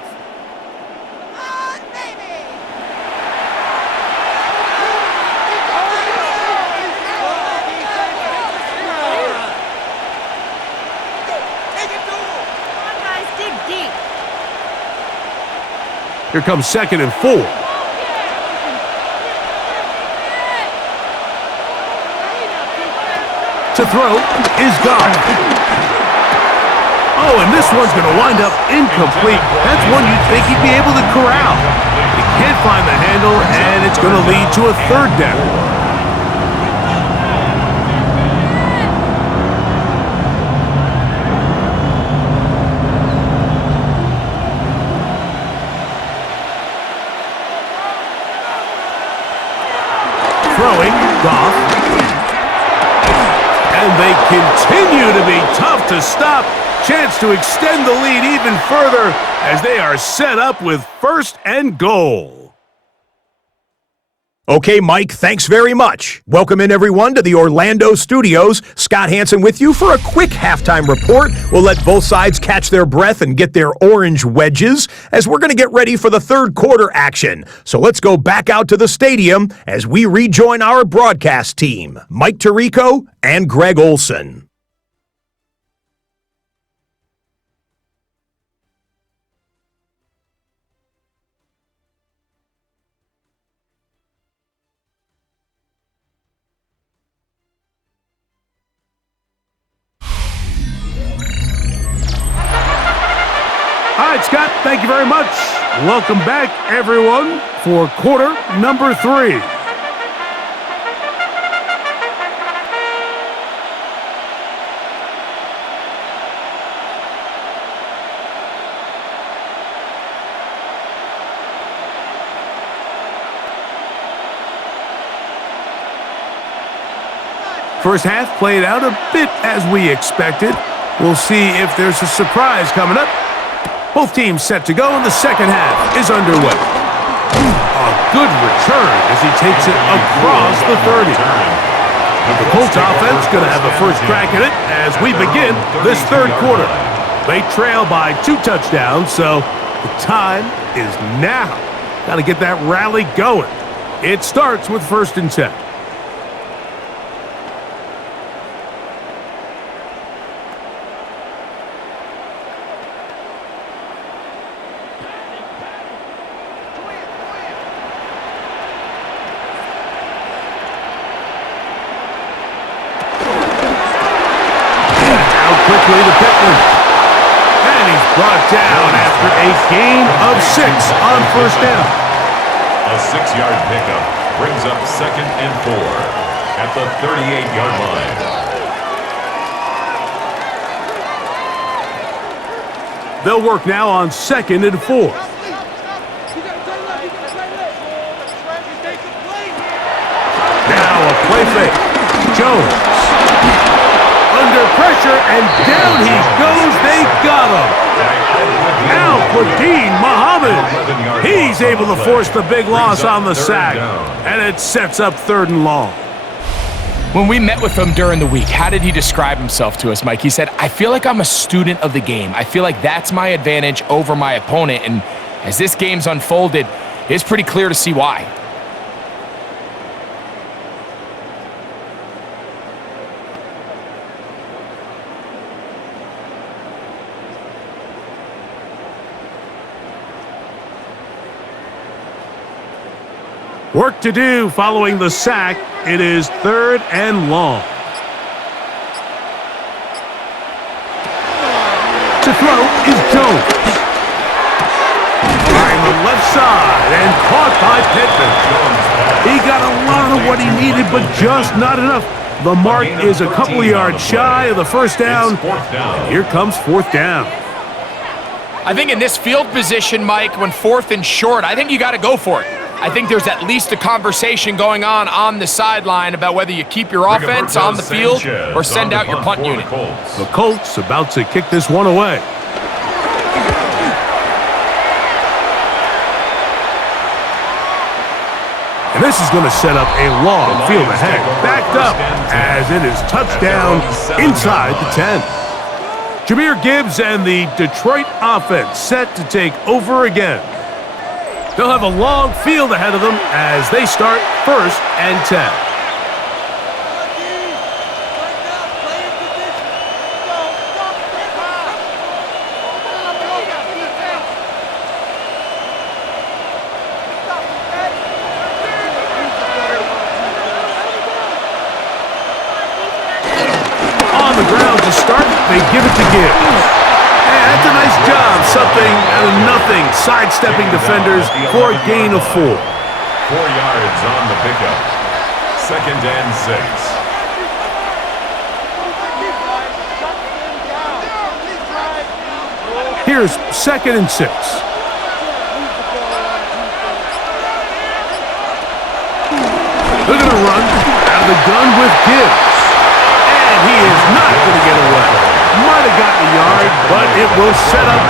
Here comes second and 4. To throw is Goff. Oh, and this one's going to wind up incomplete. That's one you'd think he'd be able to corral. He can't find the handle, and it's going to lead to a third down. Throwing, Goff. And they continue to be tough to stop. Chance to extend the lead even further as they are set up with first and goal. Okay, Mike, thanks very much. Welcome in, everyone, to the Orlando studios. Scott Hansen with you for a quick halftime report. We'll let both sides catch their breath and get their orange wedges as we're going to get ready for the third quarter action. So let's go back out to the stadium as we rejoin our broadcast team, Mike Tirico and Greg Olson. All right, Scott, thank you very much. Welcome back, everyone, for quarter number 3. First half played out a bit as we expected. We'll see if there's a surprise coming up. Both teams set to go, and the second half is underway. A good return as he takes it across the 30. The Colts offense going to have a first crack at it as we begin this third quarter. They trail by 2 touchdowns, so the time is now. Got to get that rally going. It starts with first and 10. Quickly to Pittman. And he's brought down after a gain of 6 on first down. A 6-yard pickup brings up second and 4 at the 38-yard line. They'll work now on second and 4. Now a play fake. Jones. Under pressure, and down he goes. They got him. Now Quadeen Muhammad. He's able to force the big loss on the sack, and it sets up third and long. When we met with him during the week, how did he describe himself to us, Mike? He said, I feel like I'm a student of the game. I feel like that's my advantage over my opponent, and as this game's unfolded, it's pretty clear to see why. Work to do following the sack. It is 3rd and long. To throw is Jones. Behind the left side and caught by Pittman. He got a lot of what he needed, but just not enough. The mark is a couple of yards shy of the first down. And here comes 4th down. I think in this field position, Mike, when 4th and short, I think you got to go for it. I think there's at least a conversation going on the sideline about whether you keep your offense on the field or send out your punt unit. The Colts about to kick this one away. And this is going to set up a long field ahead. Backed up as it is touchdown inside the 10. Jahmyr Gibbs and the Detroit offense set to take over again. They'll have a long field ahead of them as they start 1st and 10. On the ground to start, they give it to Gibbs. Hey, that's a nice job. Something out of nothing. Sidestepping defenders for a gain of 4. 4 yards on the pickup. 2nd and 6. Here's 2nd and 6. They're going to run out of the gun with Gibbs. And he is not going to get away. Might have gotten a yard, but it will set up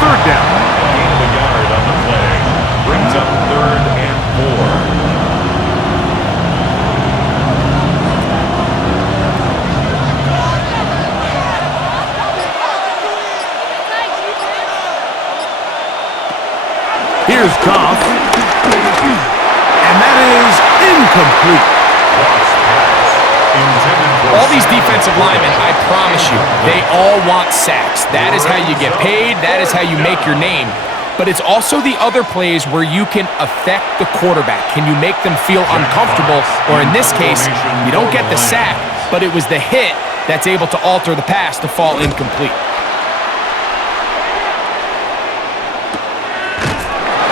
3rd down. Gain of a yard on the play. Brings up 3rd and 4. Here's Goff. And that is incomplete. All these defensive linemen, I promise you, they all want sacks. That is how you get paid. That is how you make your name. But it's also the other plays where you can affect the quarterback. Can you make them feel uncomfortable? Or in this case, you don't get the sack, but it was the hit that's able to alter the pass to fall incomplete.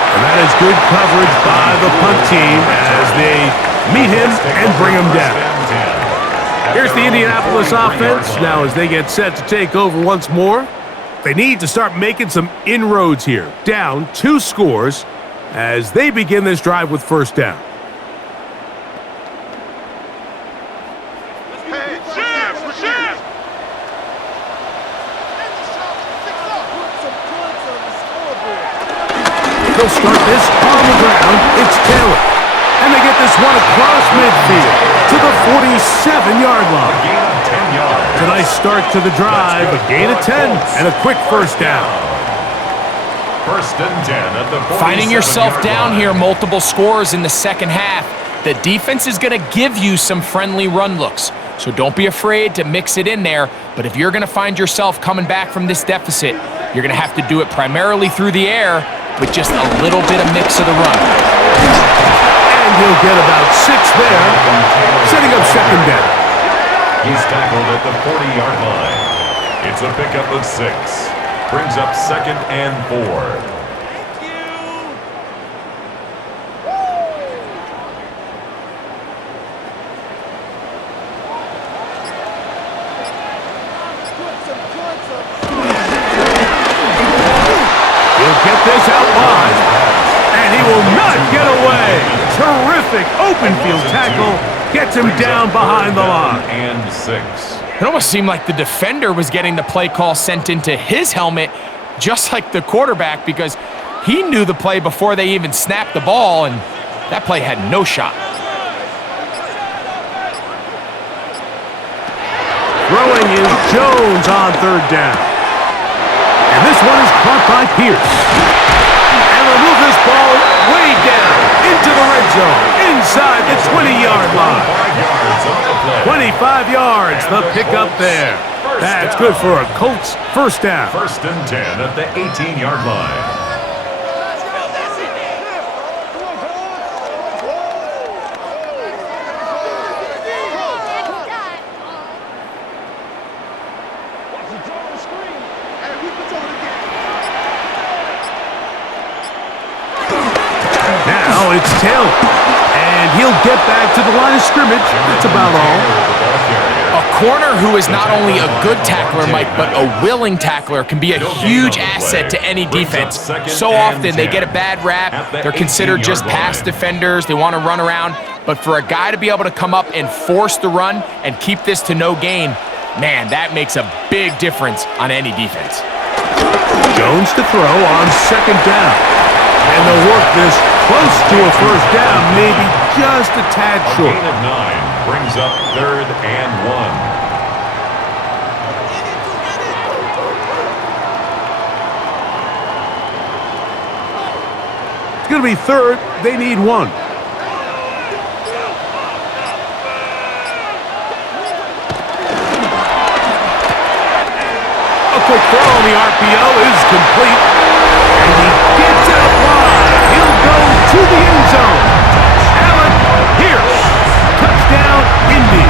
And that is good coverage by the punt team as they meet him and bring him down. Here's the Indianapolis offense. Now as they get set to take over once more, they need to start making some inroads here. Down 2 scores as they begin this drive with 1st down. They'll start this on the ground. It's Taylor. And they get this one across midfield to the 47-yard line. A gain of 10 yards. It's a nice start to the drive, a gain of 10, and a quick 1st down. 1st and 10 at the 47-yard Finding yourself down line. here, multiple scores in the second half. The defense is going to give you some friendly run looks. So don't be afraid to mix it in there. But if you're going to find yourself coming back from this deficit, you're going to have to do it primarily through the air with just a little bit of mix of the run. And he'll get about 6 there, setting up 2nd down. He's tackled at the 40-yard line. It's a pickup of 6. Brings up 2nd and 4. Get this out wide, and he will not get away. Terrific open field tackle. Gets him down behind the line. And 6. It almost seemed like the defender was getting the play call sent into his helmet, just like the quarterback, because he knew the play before they even snapped the ball, and that play had no shot. Throwing is Jones on 3rd down. And this one is caught by Pierce. And they'll move this ball way down into the red zone, inside the 20-yard line. 25 yards, the pickup there. That's good for a Colts 1st down. 1st and 10 at the 18-yard line. Now it's Taylor. And he'll get back to the line of scrimmage. That's about all. A corner who is not only a good tackler, Mike, but a willing tackler can be a huge asset to any defense. So often they get a bad rap. They're considered just pass defenders. They want to run around. But for a guy to be able to come up and force the run and keep this to no gain, man, that makes a big difference on any defense. Jones to throw on second down. And they'll work this close to a first down, maybe just a tad short. A gain of 9 brings up 3rd and 1. It's going to be 3rd. They need 1. A quick throw on the RPO is complete. And he gets out wide. He'll go to the end zone. Allen Pierce. Touchdown, Indy.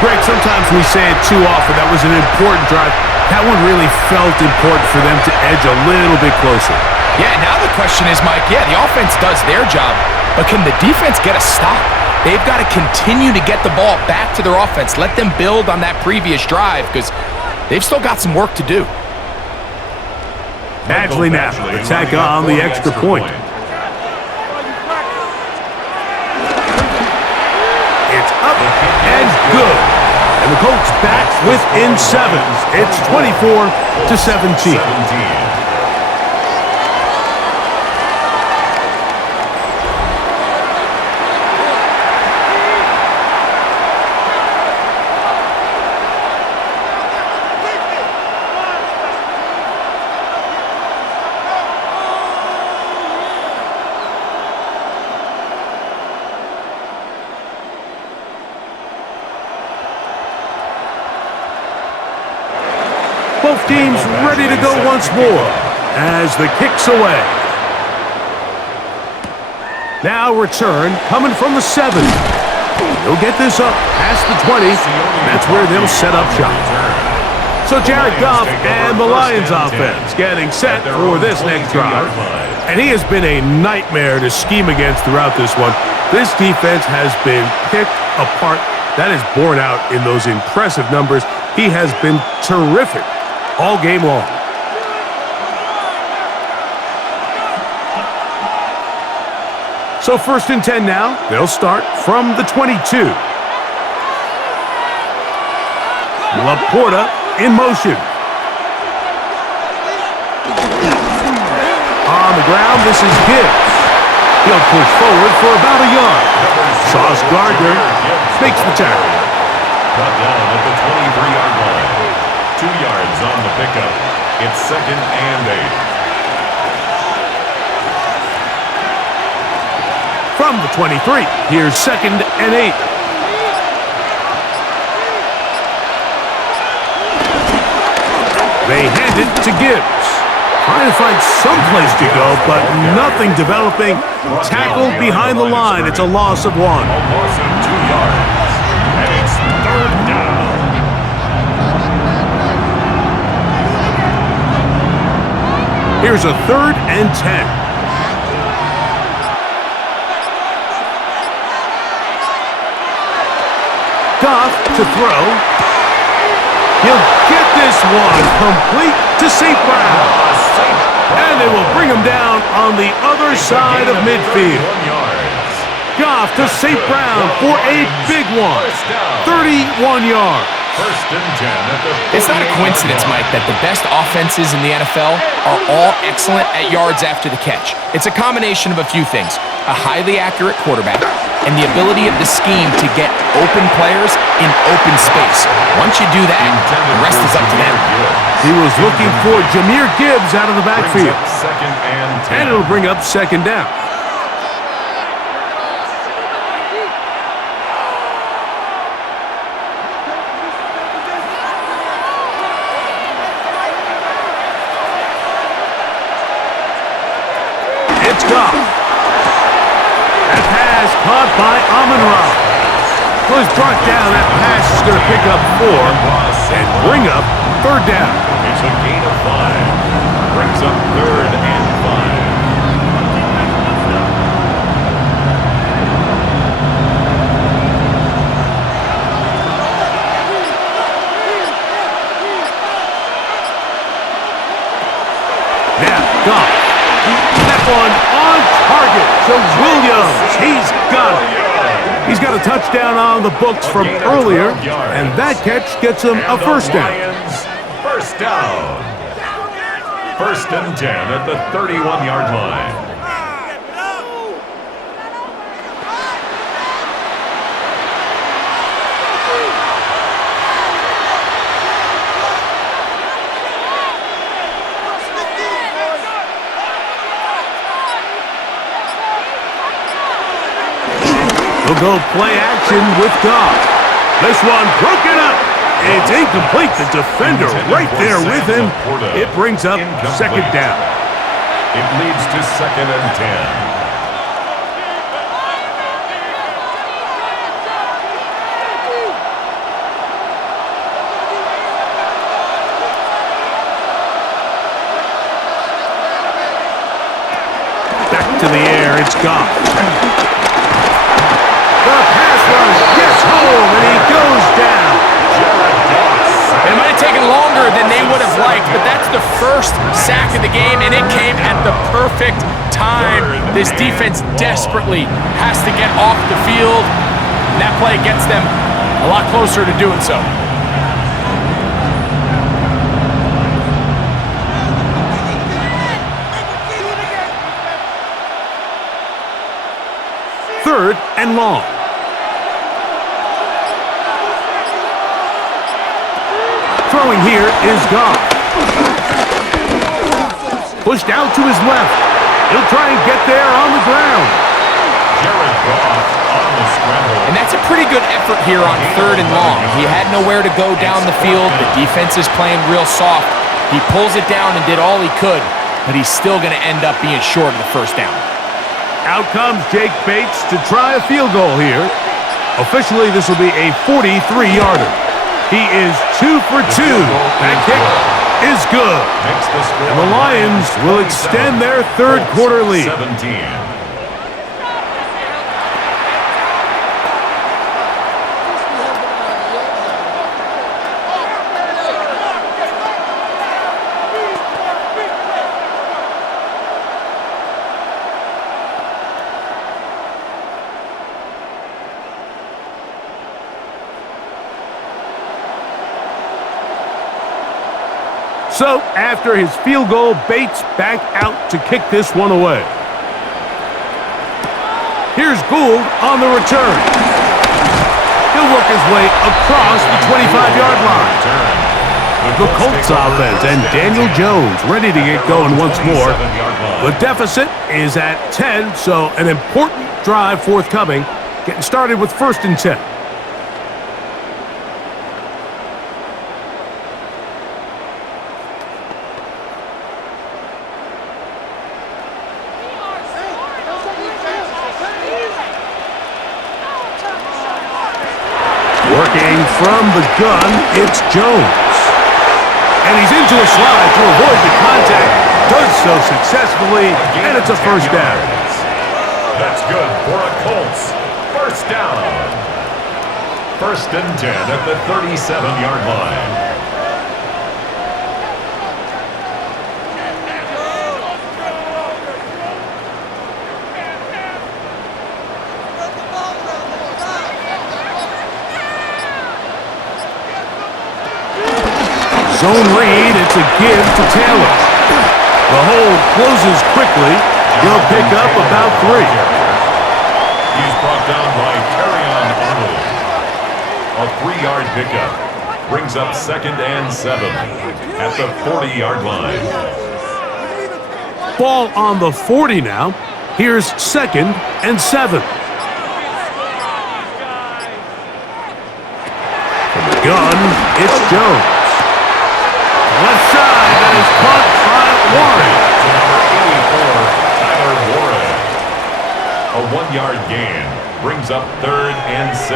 Greg, sometimes we say it too often. That was an important drive. That one really felt important for them to edge a little bit closer. Yeah, now the question is, Mike, the offense does their job, but can the defense get a stop? They've got to continue to get the ball back to their offense. Let them build on that previous drive because they've still got some work to do. Badgley now, the tack on the extra point. It's up and good. And the Colts back within 7. It's 24-17. Both teams ready to go once more as the kick's away. Now return coming from the 7. He'll get this up past the 20. That's where they'll set up shop. So Jared Goff and the Lions offense getting set for this next drive. And he has been a nightmare to scheme against throughout this one. This defense has been picked apart. That is borne out in those impressive numbers. He has been terrific all game long. So 1st and 10 now. They'll start from the 22. Laporta in motion. On the ground, this is Gibbs. He'll push forward for about a yard. Sauce Gardner makes the tackle. Brought down at the 23-yard line. 2 yards on the pickup. It's 2nd and 8. From the 23, here's 2nd and 8. They hand it to Gibbs. Trying to find some place to go, but nothing developing. Tackled behind the line. It's a loss of 1. A loss of 2 yards. And it's 3rd down. Here's a 3rd and 10. Goff to throw. He'll get this one complete to St. Brown. And they will bring him down on the other side of midfield. Goff to St. Brown for a big one. 31 yards. 1st and 10 at the 48. It's not a coincidence, Mike, that the best offenses in the NFL are all excellent at yards after the catch. It's a combination of a few things. A highly accurate quarterback and the ability of the scheme to get open players in open space. Once you do that, the rest is up to them. He was looking for Jahmyr Gibbs out of the backfield. 2nd and 10. And it'll bring up 2nd down. It's Goff. That pass caught by Amon-Ra. Was brought down. That pass is going to pick up 4 and bring up 3rd down. It's a gain of 5. Brings up 3rd and 5. target to Williams. He's got it. He's got a touchdown on the books from earlier, and that catch gets him a first down. First down. First and 10 at the 31-yard line. He'll go play action with Goff. This one broken up. It's incomplete. The defender right there with him. It brings up second down. It leads to second and 10. Back to the air. It's Goff. The pass rush gets home, and he goes down. It might have taken longer than they would have liked, but that's the first sack of the game, and it came at the perfect time. This defense desperately has to get off the field, and that play gets them a lot closer to doing so. Third and long. Throwing here is Goff. Pushed out to his left. He'll try and get there on the ground. Jared Goff on the scramble. And that's a pretty good effort here on third and long. He had nowhere to go down the field. The defense is playing real soft. He pulls it down and did all he could, but he's still going to end up being short of the first down. Out comes Jake Bates to try a field goal here. Officially, this will be a 43-yarder. He is 2 for 2. That kick is good. And the Lions will extend their third quarter lead. 17. So, after his field goal, Bates back out to kick this one away. Here's Gould on the return. He'll work his way across the 25-yard line. The Colts offense and Daniel Jones ready to get going once more. The deficit is at 10, so an important drive forthcoming. Getting started with first and 10. Working from the gun, it's Jones. And he's into a slide to avoid the contact. Does so successfully, and it's a first down. That's good for a Colts. First down. First and 10 at the 37-yard line. Zone read, it's a give to Taylor. The hole closes quickly. He'll pick up about 3. He's brought down by Carrion Arnold. A 3-yard pickup brings up second and 7 at the 40-yard line. Ball on the 40 now. Here's second and 7. From the gun, it's Jones. Left side, that is caught by Warren. To number 84, Tyler Warren. A 1-yard gain brings up third and 6.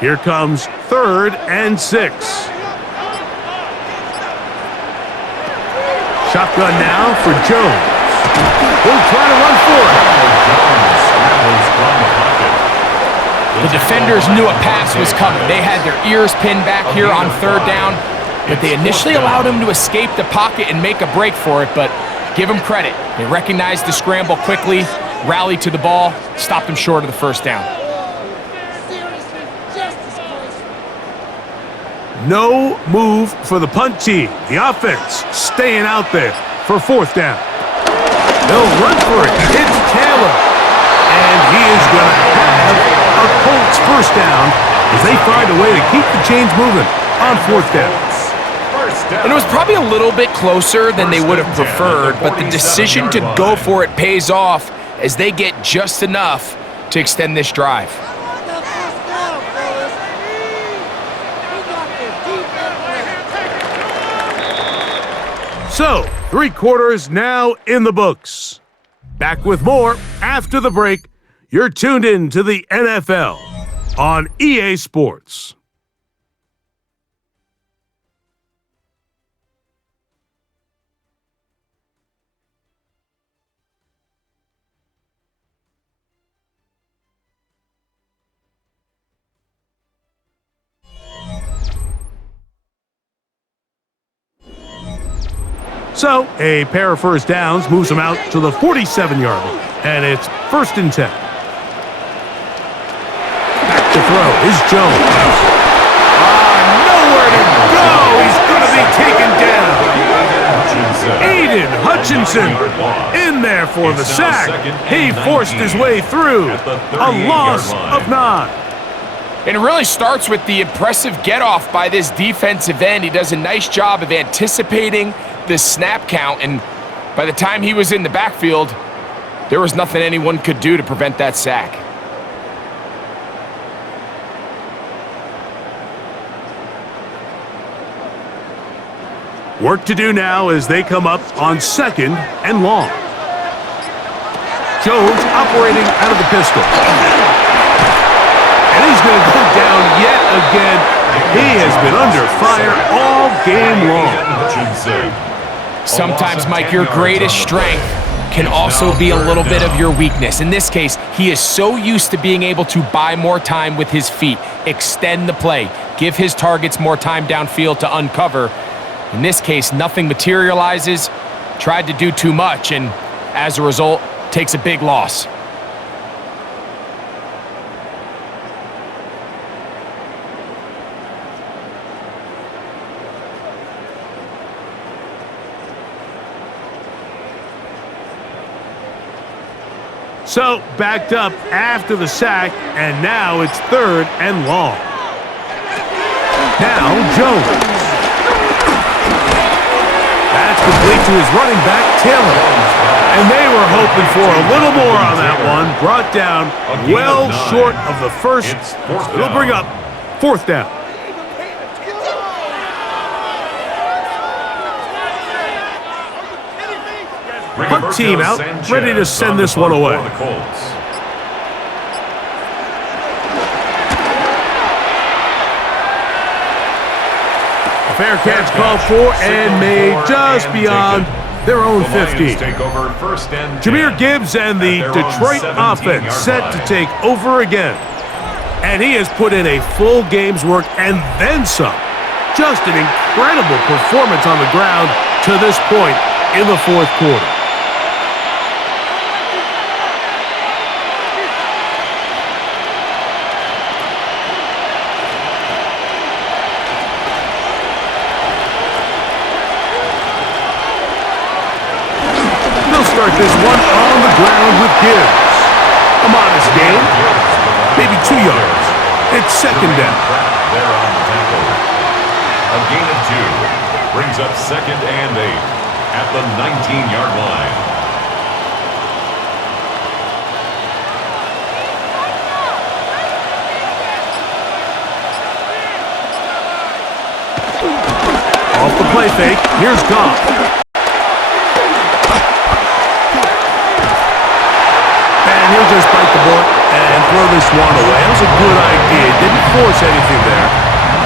Here comes third and 6. Shotgun now for Jones. He'll try to run for it. Jones scrambles from the pocket. The defenders knew a pass was coming. They had their ears pinned back here on third down. but they initially allowed him to escape the pocket and make a break for it, but give him credit. They recognized the scramble quickly, rallied to the ball, stopped him short of the first down. Seriously, just disgraceful. No move for the punt team. The offense staying out there for fourth down. They'll run for it. It's Taylor. And he is going to have a Colts first down as they find a way to keep the chains moving on fourth down. And it was probably a little bit closer than they would have preferred, but the decision to go for it pays off as they get just enough to extend this drive. Now first down, fellas. We got this defense. So, 3 quarters now in the books. Back with more after the break. You're tuned in to the NFL on EA Sports. So, a pair of first downs moves them out to the 47-yard line, and it's 1st and 10. Back to throw is Jones. Nowhere to go. He's going to be taken down. Aiden Hutchinson in there for the sack. He forced his way through. A loss of 9. And it really starts with the impressive get-off by this defensive end. He does a nice job of anticipating the snap count, and by the time he was in the backfield, there was nothing anyone could do to prevent that sack. Work to do now as they come up on 2nd and long. Jones operating out of the pistol. And he's going to go down yet again. He has been under fire all game long. Sometimes, Mike, your greatest strength can also be a little bit of your weakness. In this case, he is so used to being able to buy more time with his feet, extend the play, give his targets more time downfield to uncover. In this case, nothing materializes, tried to do too much, and as a result, takes a big loss. So, backed up after the sack, and now it's 3rd and long. Now, Jones. That's complete to his running back, Taylor. And they were hoping for a little more on that one. Brought down well short of the first. It'll bring up 4th down. Punt team out, ready to send this one away. A fair catch called for and made just beyond their own 50. Jahmyr Gibbs and the Detroit offense set to take over again. And he has put in a full game's work and then some. Just an incredible performance on the ground to this point in the 4th quarter. Start this one on the ground with Gibbs. A modest gain, maybe 2 yards. It's 2nd down. There on the tackle. A gain of 2 brings up 2nd and 8 at the 19-yard line. Off the play fake, here's Goff. He'll just bite the bullet and throw this one away. That was a good idea. Didn't force anything there.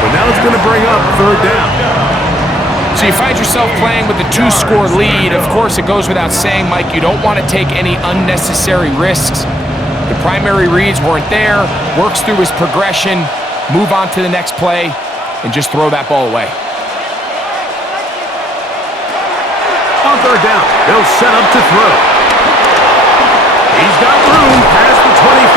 But now it's going to bring up 3rd down. So you find yourself playing with a 2-score lead. Of course, it goes without saying, Mike, you don't want to take any unnecessary risks. The primary reads weren't there. Works through his progression, move on to the next play, and just throw that ball away. third down. They'll set up to throw. He's got room past the 25.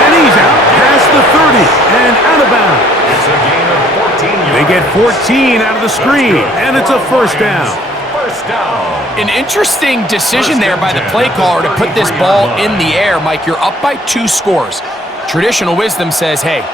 And he's out past the 30 and out of bounds. It's a gain of 14 yards. They get 14 out of the screen, and it's a first down. First down. An interesting decision there by the play caller to put this ball in the air. Mike, you're up by 2 scores. Traditional wisdom says, hey,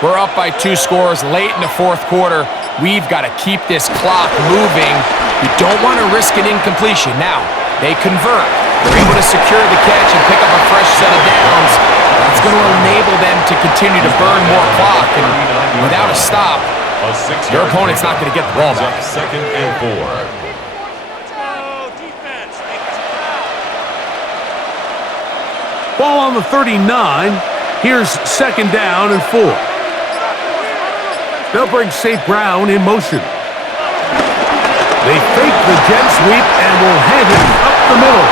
we're up by 2 scores late in the fourth quarter. We've got to keep this clock moving. You don't want to risk an incompletion. Now, they convert. They're able to secure the catch and pick up a fresh set of downs. That's going to enable them to continue to burn more clock. And without a stop, your opponent's not going to get the ball back. Second and 4. Ball on the 39. Here's second down and 4. They'll bring St. Brown in motion. They fake the jet sweep and will head him up the middle.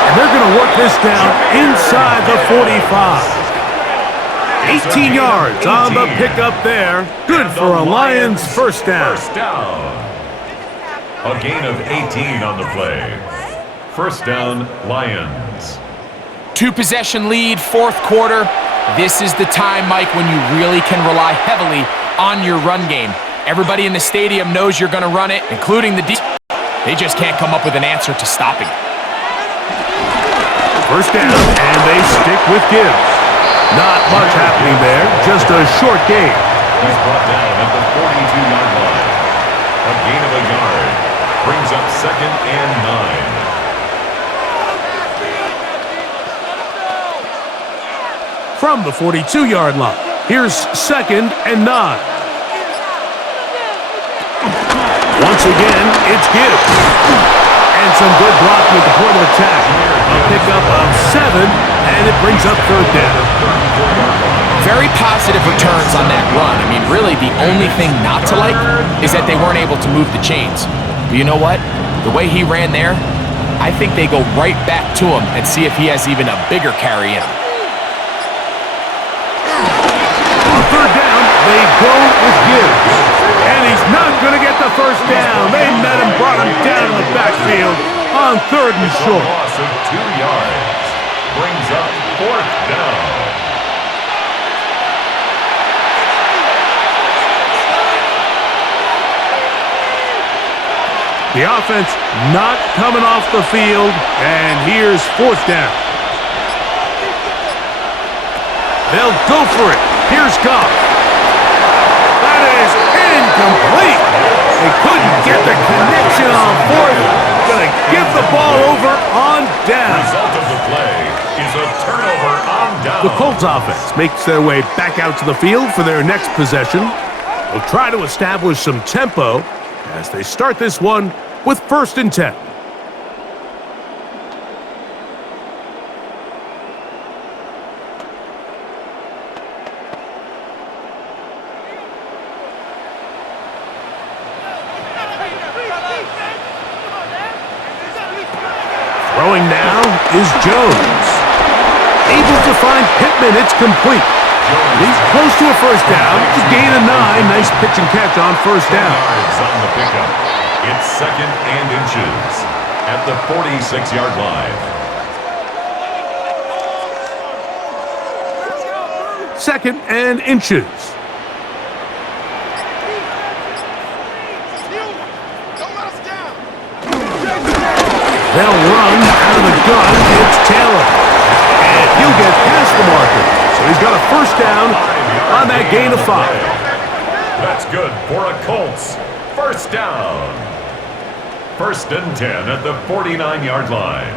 And they're going to work this down inside the 45. 18 yards on the pickup there. Good for a Lions first down. First down. A gain of 18 on the play. First down, Lions. 2-possession lead, fourth quarter. This is the time, Mike, when you really can rely heavily on your run game. Everybody in the stadium knows you're going to run it, including the defense. They just can't come up with an answer to stopping it. First down, and they stick with Gibbs. Not much happening there, just a short gain. He's brought down at the 42-yard line. A gain of a yard. Brings up second and 9. From the 42-yard line, here's second and 9. Once again, it's Gibbs. And some good blocking at the point of attack. A pickup of 7, and it brings up third down. Very positive returns on that run. I mean, really, the only thing not to like is that they weren't able to move the chains. But you know what? The way he ran there, I think they go right back to him and see if he has even a bigger carry in him. On third down, they go with Gibbs. And he's not going to get the first down. They met him, brought him down in the backfield on third and short. A loss of 2 yards. Brings up fourth down. The offense not coming off the field, and here's fourth down. They'll go for it. Here's Goff. That is incomplete. They couldn't get the connection on fourth. Gonna give the ball over on down. Result of the play is a turnover on down. The Colts offense makes their way back out to the field for their next possession. They'll try to establish some tempo as they start this one with first and 10. Throwing now is Jones. Able to find Pittman, it's complete. He's close to a first down. To gain a 9. Nice pitch and catch on first down. Yards on the pickup. It's second and inches at the 46-yard line. Second and inches. They'll run out of the gun. It's Taylor. And he'll get past the marker. So he's got a first down on that gain of 5. That's good for a Colts. First down. First and 10 at the 49-yard line.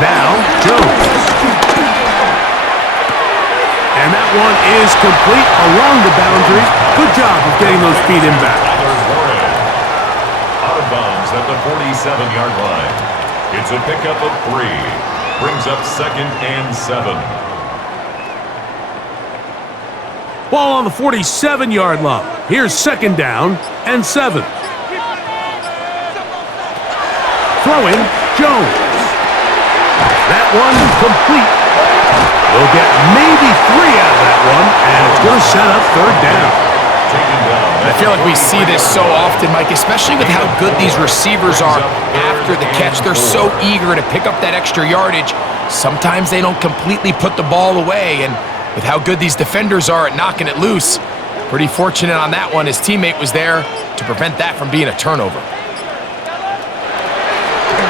Now, Jones. And that one is complete along the boundary. Good job of getting those feet in back. Out of bounds at the 47-yard line. It's a pickup of 3. Brings up second and 7. Ball on the 47-yard line. Here's second down and 7. Throwing, Jones. That one complete. They'll get maybe 3 out of that one, and it's going to set up third down. I feel like we see this so often, Mike, especially with how good these receivers are after the catch. They're so eager to pick up that extra yardage. Sometimes they don't completely put the ball away, and with how good these defenders are at knocking it loose, pretty fortunate on that one. His teammate was there to prevent that from being a turnover.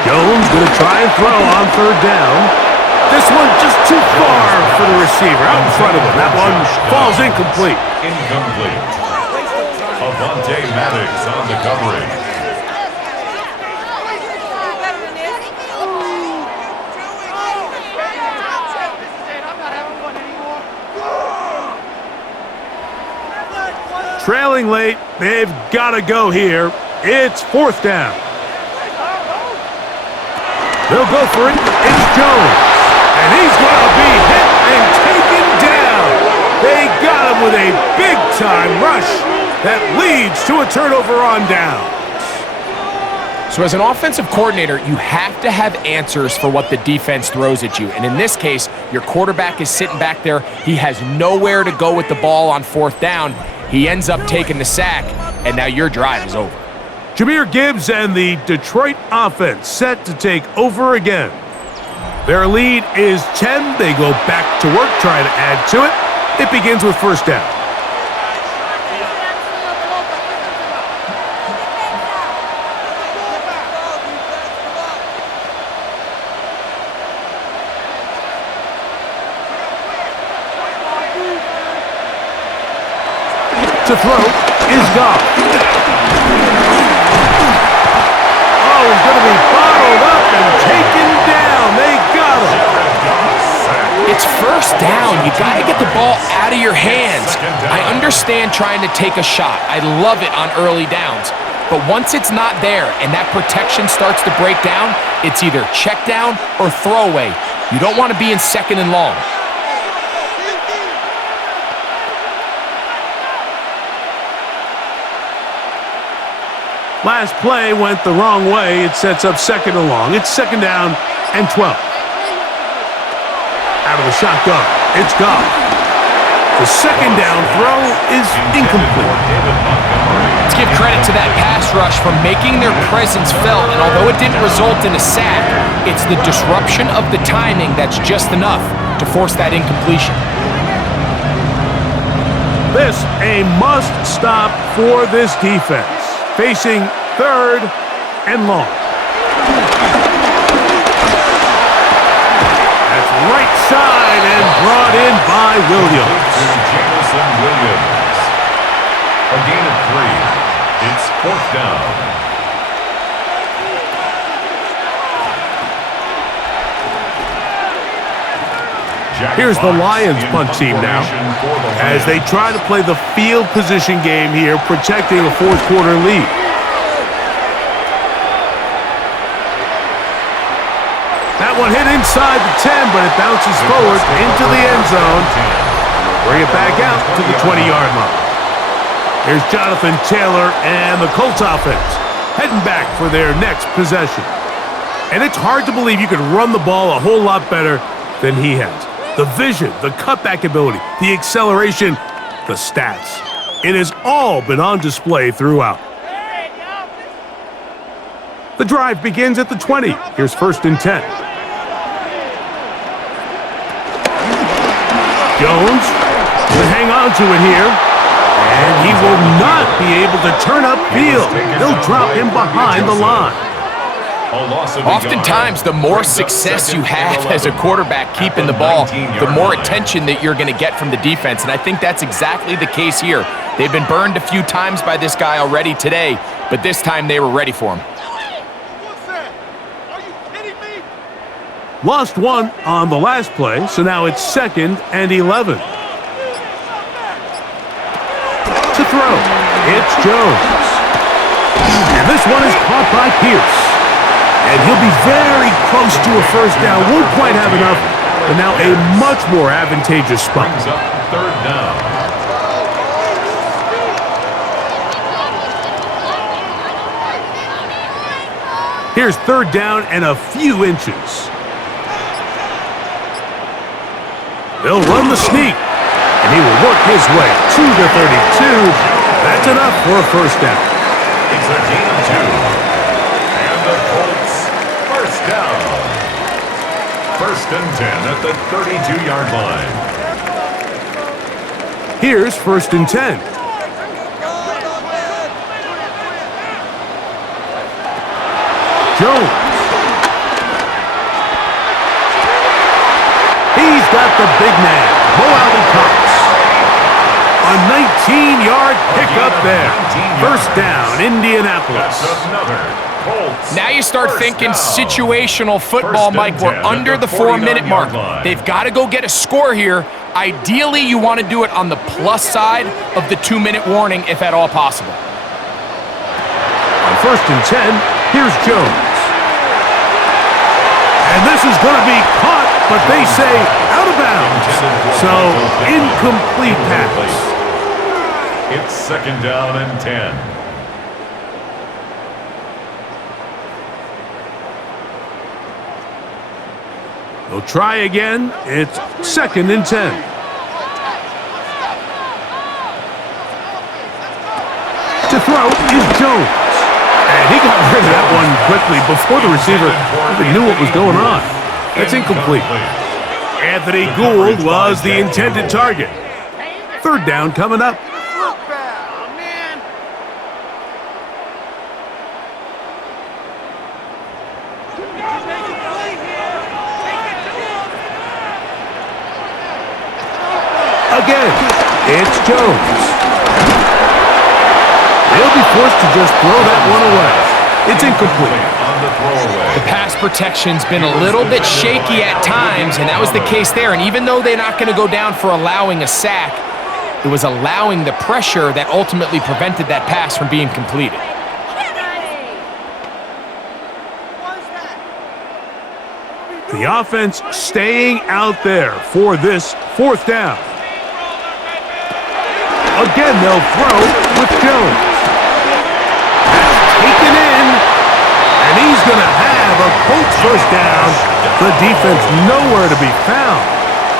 Jones going to try and throw on third down. This one just too far for the receiver out in front of him. That one falls incomplete. Incomplete. Avante Maddox on the coverage. Trailing late, they've got to go here. It's fourth down. They'll go for it. It's Jones. And he's going to be hit and taken down. They got him with a big-time rush that leads to a turnover on downs. So as an offensive coordinator, you have to have answers for what the defense throws at you. And in this case, your quarterback is sitting back there. He has nowhere to go with the ball on fourth down. He ends up taking the sack, and now your drive is over. Jahmyr Gibbs and the Detroit offense set to take over again. Their lead is 10. They go back to work, trying to add to it. It begins with first down. To throw is Goff. Oh, he's going to be bottled up and taken down. They got him. It's first down. You got to get the ball out of your hands. I understand trying to take a shot. I love it on early downs. But once it's not there and that protection starts to break down, it's either check down or throwaway. You don't want to be in second and long. Last play went the wrong way. It sets up second and long. It's second down and 12. Out of the shotgun, it's Goff. The second down throw is incomplete. Let's give credit to that pass rush for making their presence felt, and although it didn't result in a sack, it's the disruption of the timing that's just enough to force that incompletion. This a must stop for this defense. Facing third and long. That's right side and brought in by Williams. Jameson Williams. A gain of 3. It's fourth down. Here's the Lions punt team now as they try to play the field position game here, protecting a fourth quarter lead. That one hit inside the 10, but it bounces forward into the end zone. Bring it back out to the 20-yard line. Here's Jonathan Taylor and the Colts offense heading back for their next possession. And it's hard to believe you could run the ball a whole lot better than he has. The vision, the cutback ability, the acceleration, the stats. It has all been on display throughout. The drive begins at the 20. Here's first and 10. Jones will hang on to it here. And he will not be able to turn upfield. They'll drop him behind the line. Oftentimes, the more success you have as a quarterback keeping the ball, the more attention that you're going to get from the defense. And I think that's exactly the case here. They've been burned a few times by this guy already today, but this time they were ready for him. Lost one on the last play, so now it's second and 11. To throw, it's Jones. And this one is caught by Pierce. And he'll be very close to a first down. Won't quite have enough, but now a much more advantageous spot. Brings up third down. Here's third down and a few inches. They'll run the sneak. And he will work his way to the 32. That's enough for a first down. It's a gain of 2. And the Colts, first down. First and 10 at the 32-yard line. Here's first and 10. Jones. He's got the big man, Mo Cox. A 19-yard pickup there. First down, Indianapolis. That's another Colts. Now you start first thinking down. situational football, First and Mike. We're 10 under at the the 4-minute mark. 49-yard line. They've got to go get a score here. Ideally, you want to do it on the plus side of the 2-minute warning, if at all possible. On first and 10, here's Jones. And this is going to be caught, but they say out of bounds. So, incomplete pass. It's second down and 10. They'll try again. It's second and 10. To throw is Jones. And he got rid of that one quickly before the receiver even knew what was going on. That's incomplete. Anthony Gould was the intended target. Third down coming up. Again, it's Jones. They'll be forced to just throw that one away. It's incomplete. On the throwaway. The pass protection's been a little bit shaky at times, and that was the case there. And even though they're not going to go down for allowing a sack, it was allowing the pressure that ultimately prevented that pass from being completed. The offense staying out there for this fourth down. Again, they'll throw with Jones. That's taken in, and he's going to have a Colts first down. The defense nowhere to be found.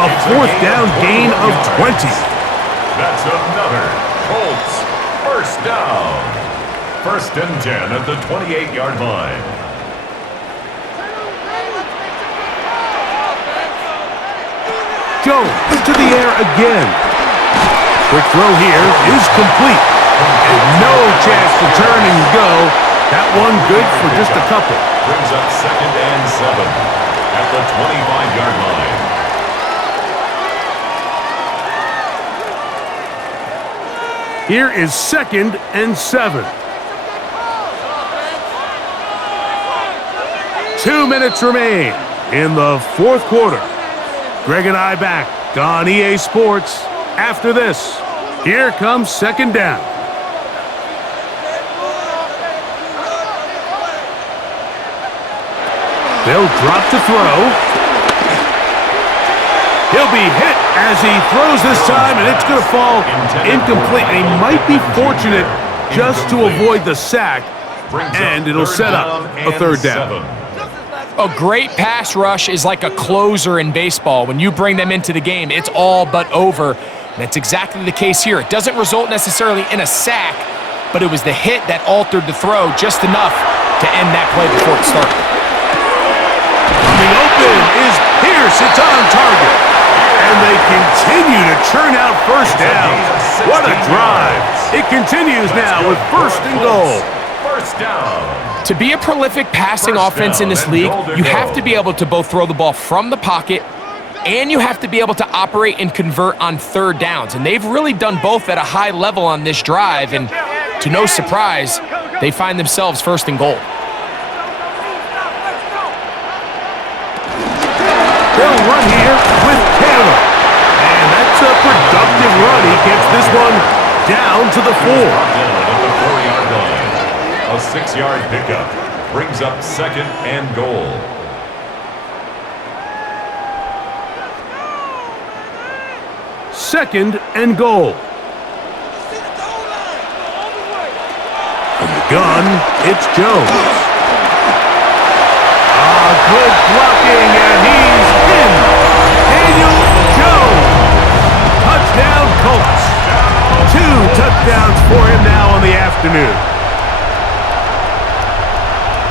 A fourth down gain of 20. That's another Colts first down. First and 10 at the 28-yard line. Jones to the air again. Quick throw here is complete. And no chance to turn and go. That one good for just a couple. Brings up second and 7 at the 25-yard line. Here is second and 7. 2 minutes remain in the fourth quarter. Greg and I back on EA Sports. After this, here comes second down. They'll drop to throw. He'll be hit as he throws this time, and it's going to fall incomplete. And he might be fortunate just to avoid the sack, and it'll set up a third down. A great pass rush is like a closer in baseball. When you bring them into the game, it's all but over. And that's exactly the case here. It doesn't result necessarily in a sack, but it was the hit that altered the throw just enough to end that play before it started. Coming open is Pierce. It's on target. And they continue to churn out first downs. What a drive. It continues now with first and goal. First down. To be a prolific passing offense in this league, you have to be able to both throw the ball from the pocket and you have to be able to operate and convert on third downs. And they've really done both at a high level on this drive. And to no surprise, they find themselves first and goal. They'll run here with Taylor. And that's a productive run. He gets this one down to the 4. Down at the 4-yard line. A 6-yard pickup brings up second and goal. Second and goal. From the gun, it's Jones. Good blocking, and he's in. Daniel Jones. Touchdown, afternoon.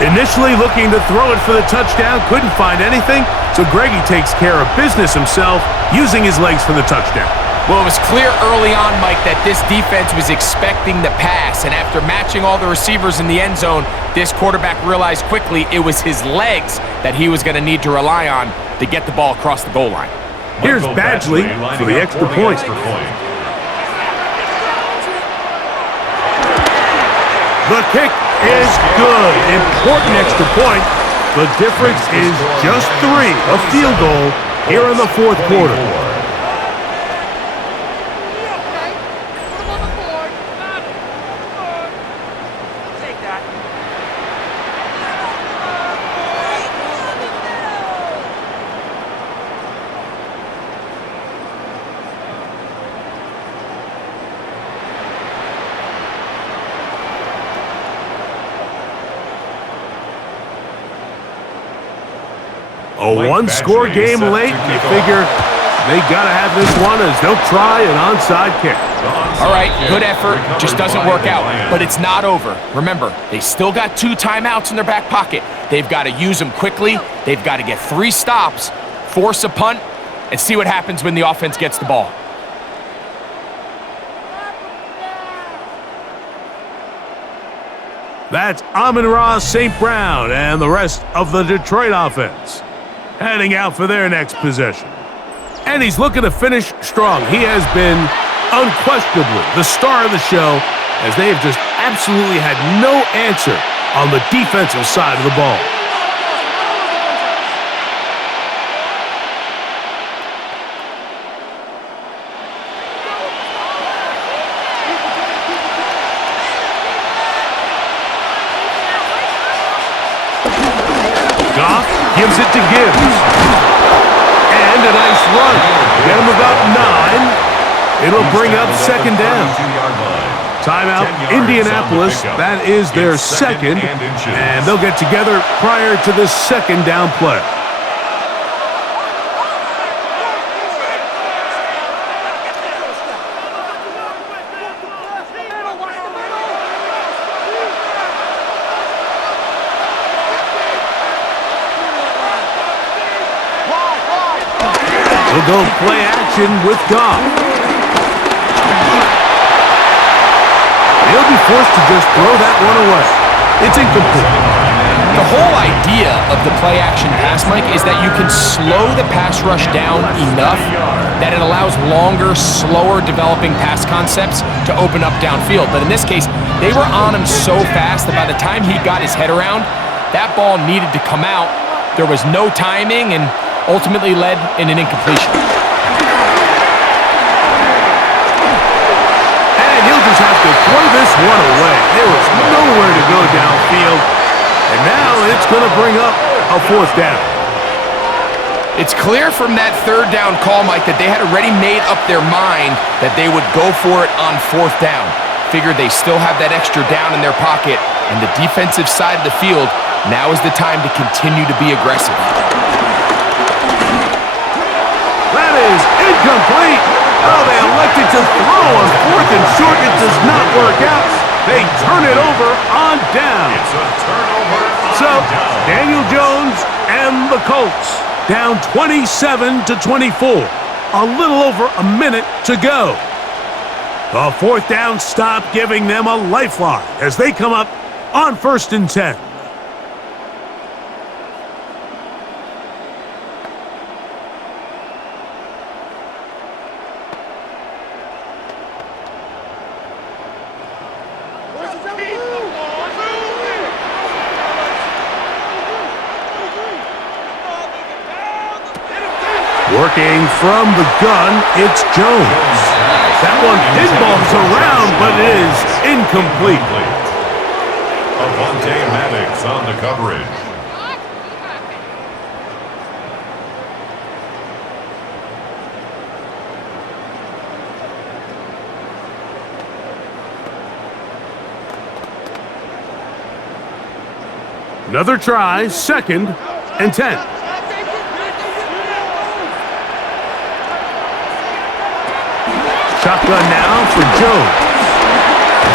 Initially looking to throw it for the touchdown, couldn't find anything, so Greggy takes care of business himself, using his legs for the touchdown. Well, it was clear early on, Mike, that this defense was expecting the pass, and after matching all the receivers in the end zone, this quarterback realized quickly it was his legs that he was going to need to rely on to get the ball across the goal line. Here's Badgley for the extra point. The kick is good. Important extra point. The difference is just 3, a field goal here in the fourth quarter. A one-score game late, you figure they got to have this one as they'll try an onside kick. All right, good effort, just doesn't work out, but it's not over. Remember, they still got 2 timeouts in their back pocket. They've got to use them quickly. They've got to get 3 stops, force a punt, and see what happens when the offense gets the ball. That's Amon-Ra St. Brown and the rest of the Detroit offense heading out for their next possession. And he's looking to finish strong. He has been unquestionably the star of the show, as they have just absolutely had no answer on the defensive side of the ball. Gives it to Gibbs. And a nice run. Get him about 9. It'll bring up second down. Timeout, Indianapolis. That is their second. And they'll get together prior to the second down play. We'll go play action with Goff. He'll be forced to just throw that one away. It's incomplete. The whole idea of the play action pass, Mike, is that you can slow the pass rush down enough that it allows longer, slower developing pass concepts to open up downfield. But in this case, they were on him so fast that by the time he got his head around, that ball needed to come out. There was no timing, and ultimately led in an incompletion. And he'll just have to throw this one away. There was nowhere to go downfield. And now it's going to bring up a fourth down. It's clear from that third down call, Mike, that they had already made up their mind that they would go for it on fourth down. Figured they still have that extra down in their pocket, and the defensive side of the field, now is the time to continue to be aggressive. That is incomplete. Oh, they elected to throw on 4th and short. It does not work out. They turn it over on down. It's a turnover on So, down. Daniel Jones and the Colts down 27-24. A little over a minute to go. The fourth down stop giving them a lifeline as they come up on 1st and 10. Working from the gun, it's Jones. That one pinballs around, but it is incomplete. Avante Maddox on the coverage. Another try, 2nd and 10. Shotgun now for Jones.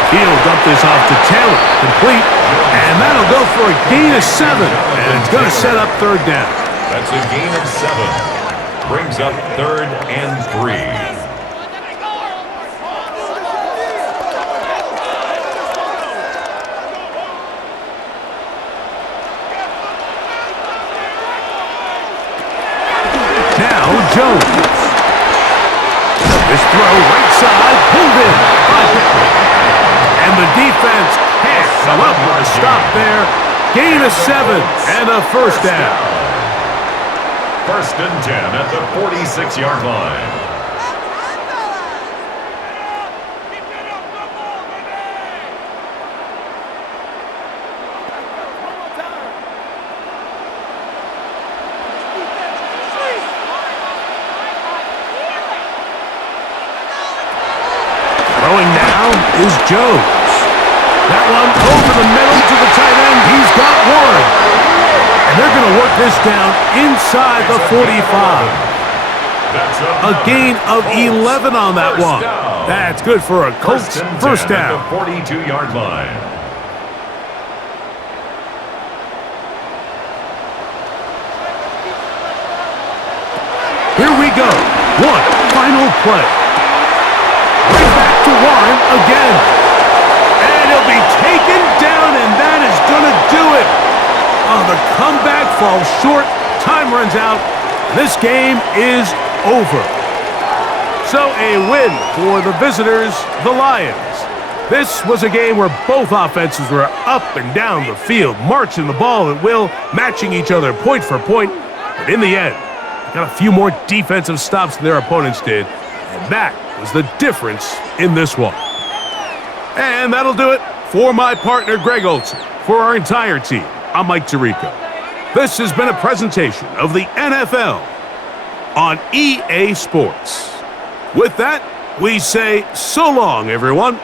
He'll dump this off to Taylor. Complete. And that'll go for a gain of 7. And it's going to set up third down. That's a gain of 7. Brings up 3rd and 3. Jones. This throw right side, pulled in by Pickett. And the defense can't come up with a stop there. Gain of 7 and a first down. 1st and 10 at the 46-yard line. Is Jones. That one over the middle to the tight end. He's got one. And they're going to work this down inside the 45. A gain of 11 on that one. That's good for a Colts first down. At the 42-yard line. Here we go. One final play. Right back to Warren again. And he'll be taken down, and that is going to do it. Oh, the comeback falls short. Time runs out. This game is over. So a win for the visitors, the Lions. This was a game where both offenses were up and down the field, marching the ball at will, matching each other point for point. But in the end, they got a few more defensive stops than their opponents did. And that was the difference in this one. And that'll do it for my partner, Greg Olson. For our entire team, I'm Mike Tirico. This has been a presentation of the NFL on EA Sports. With that, we say so long, everyone.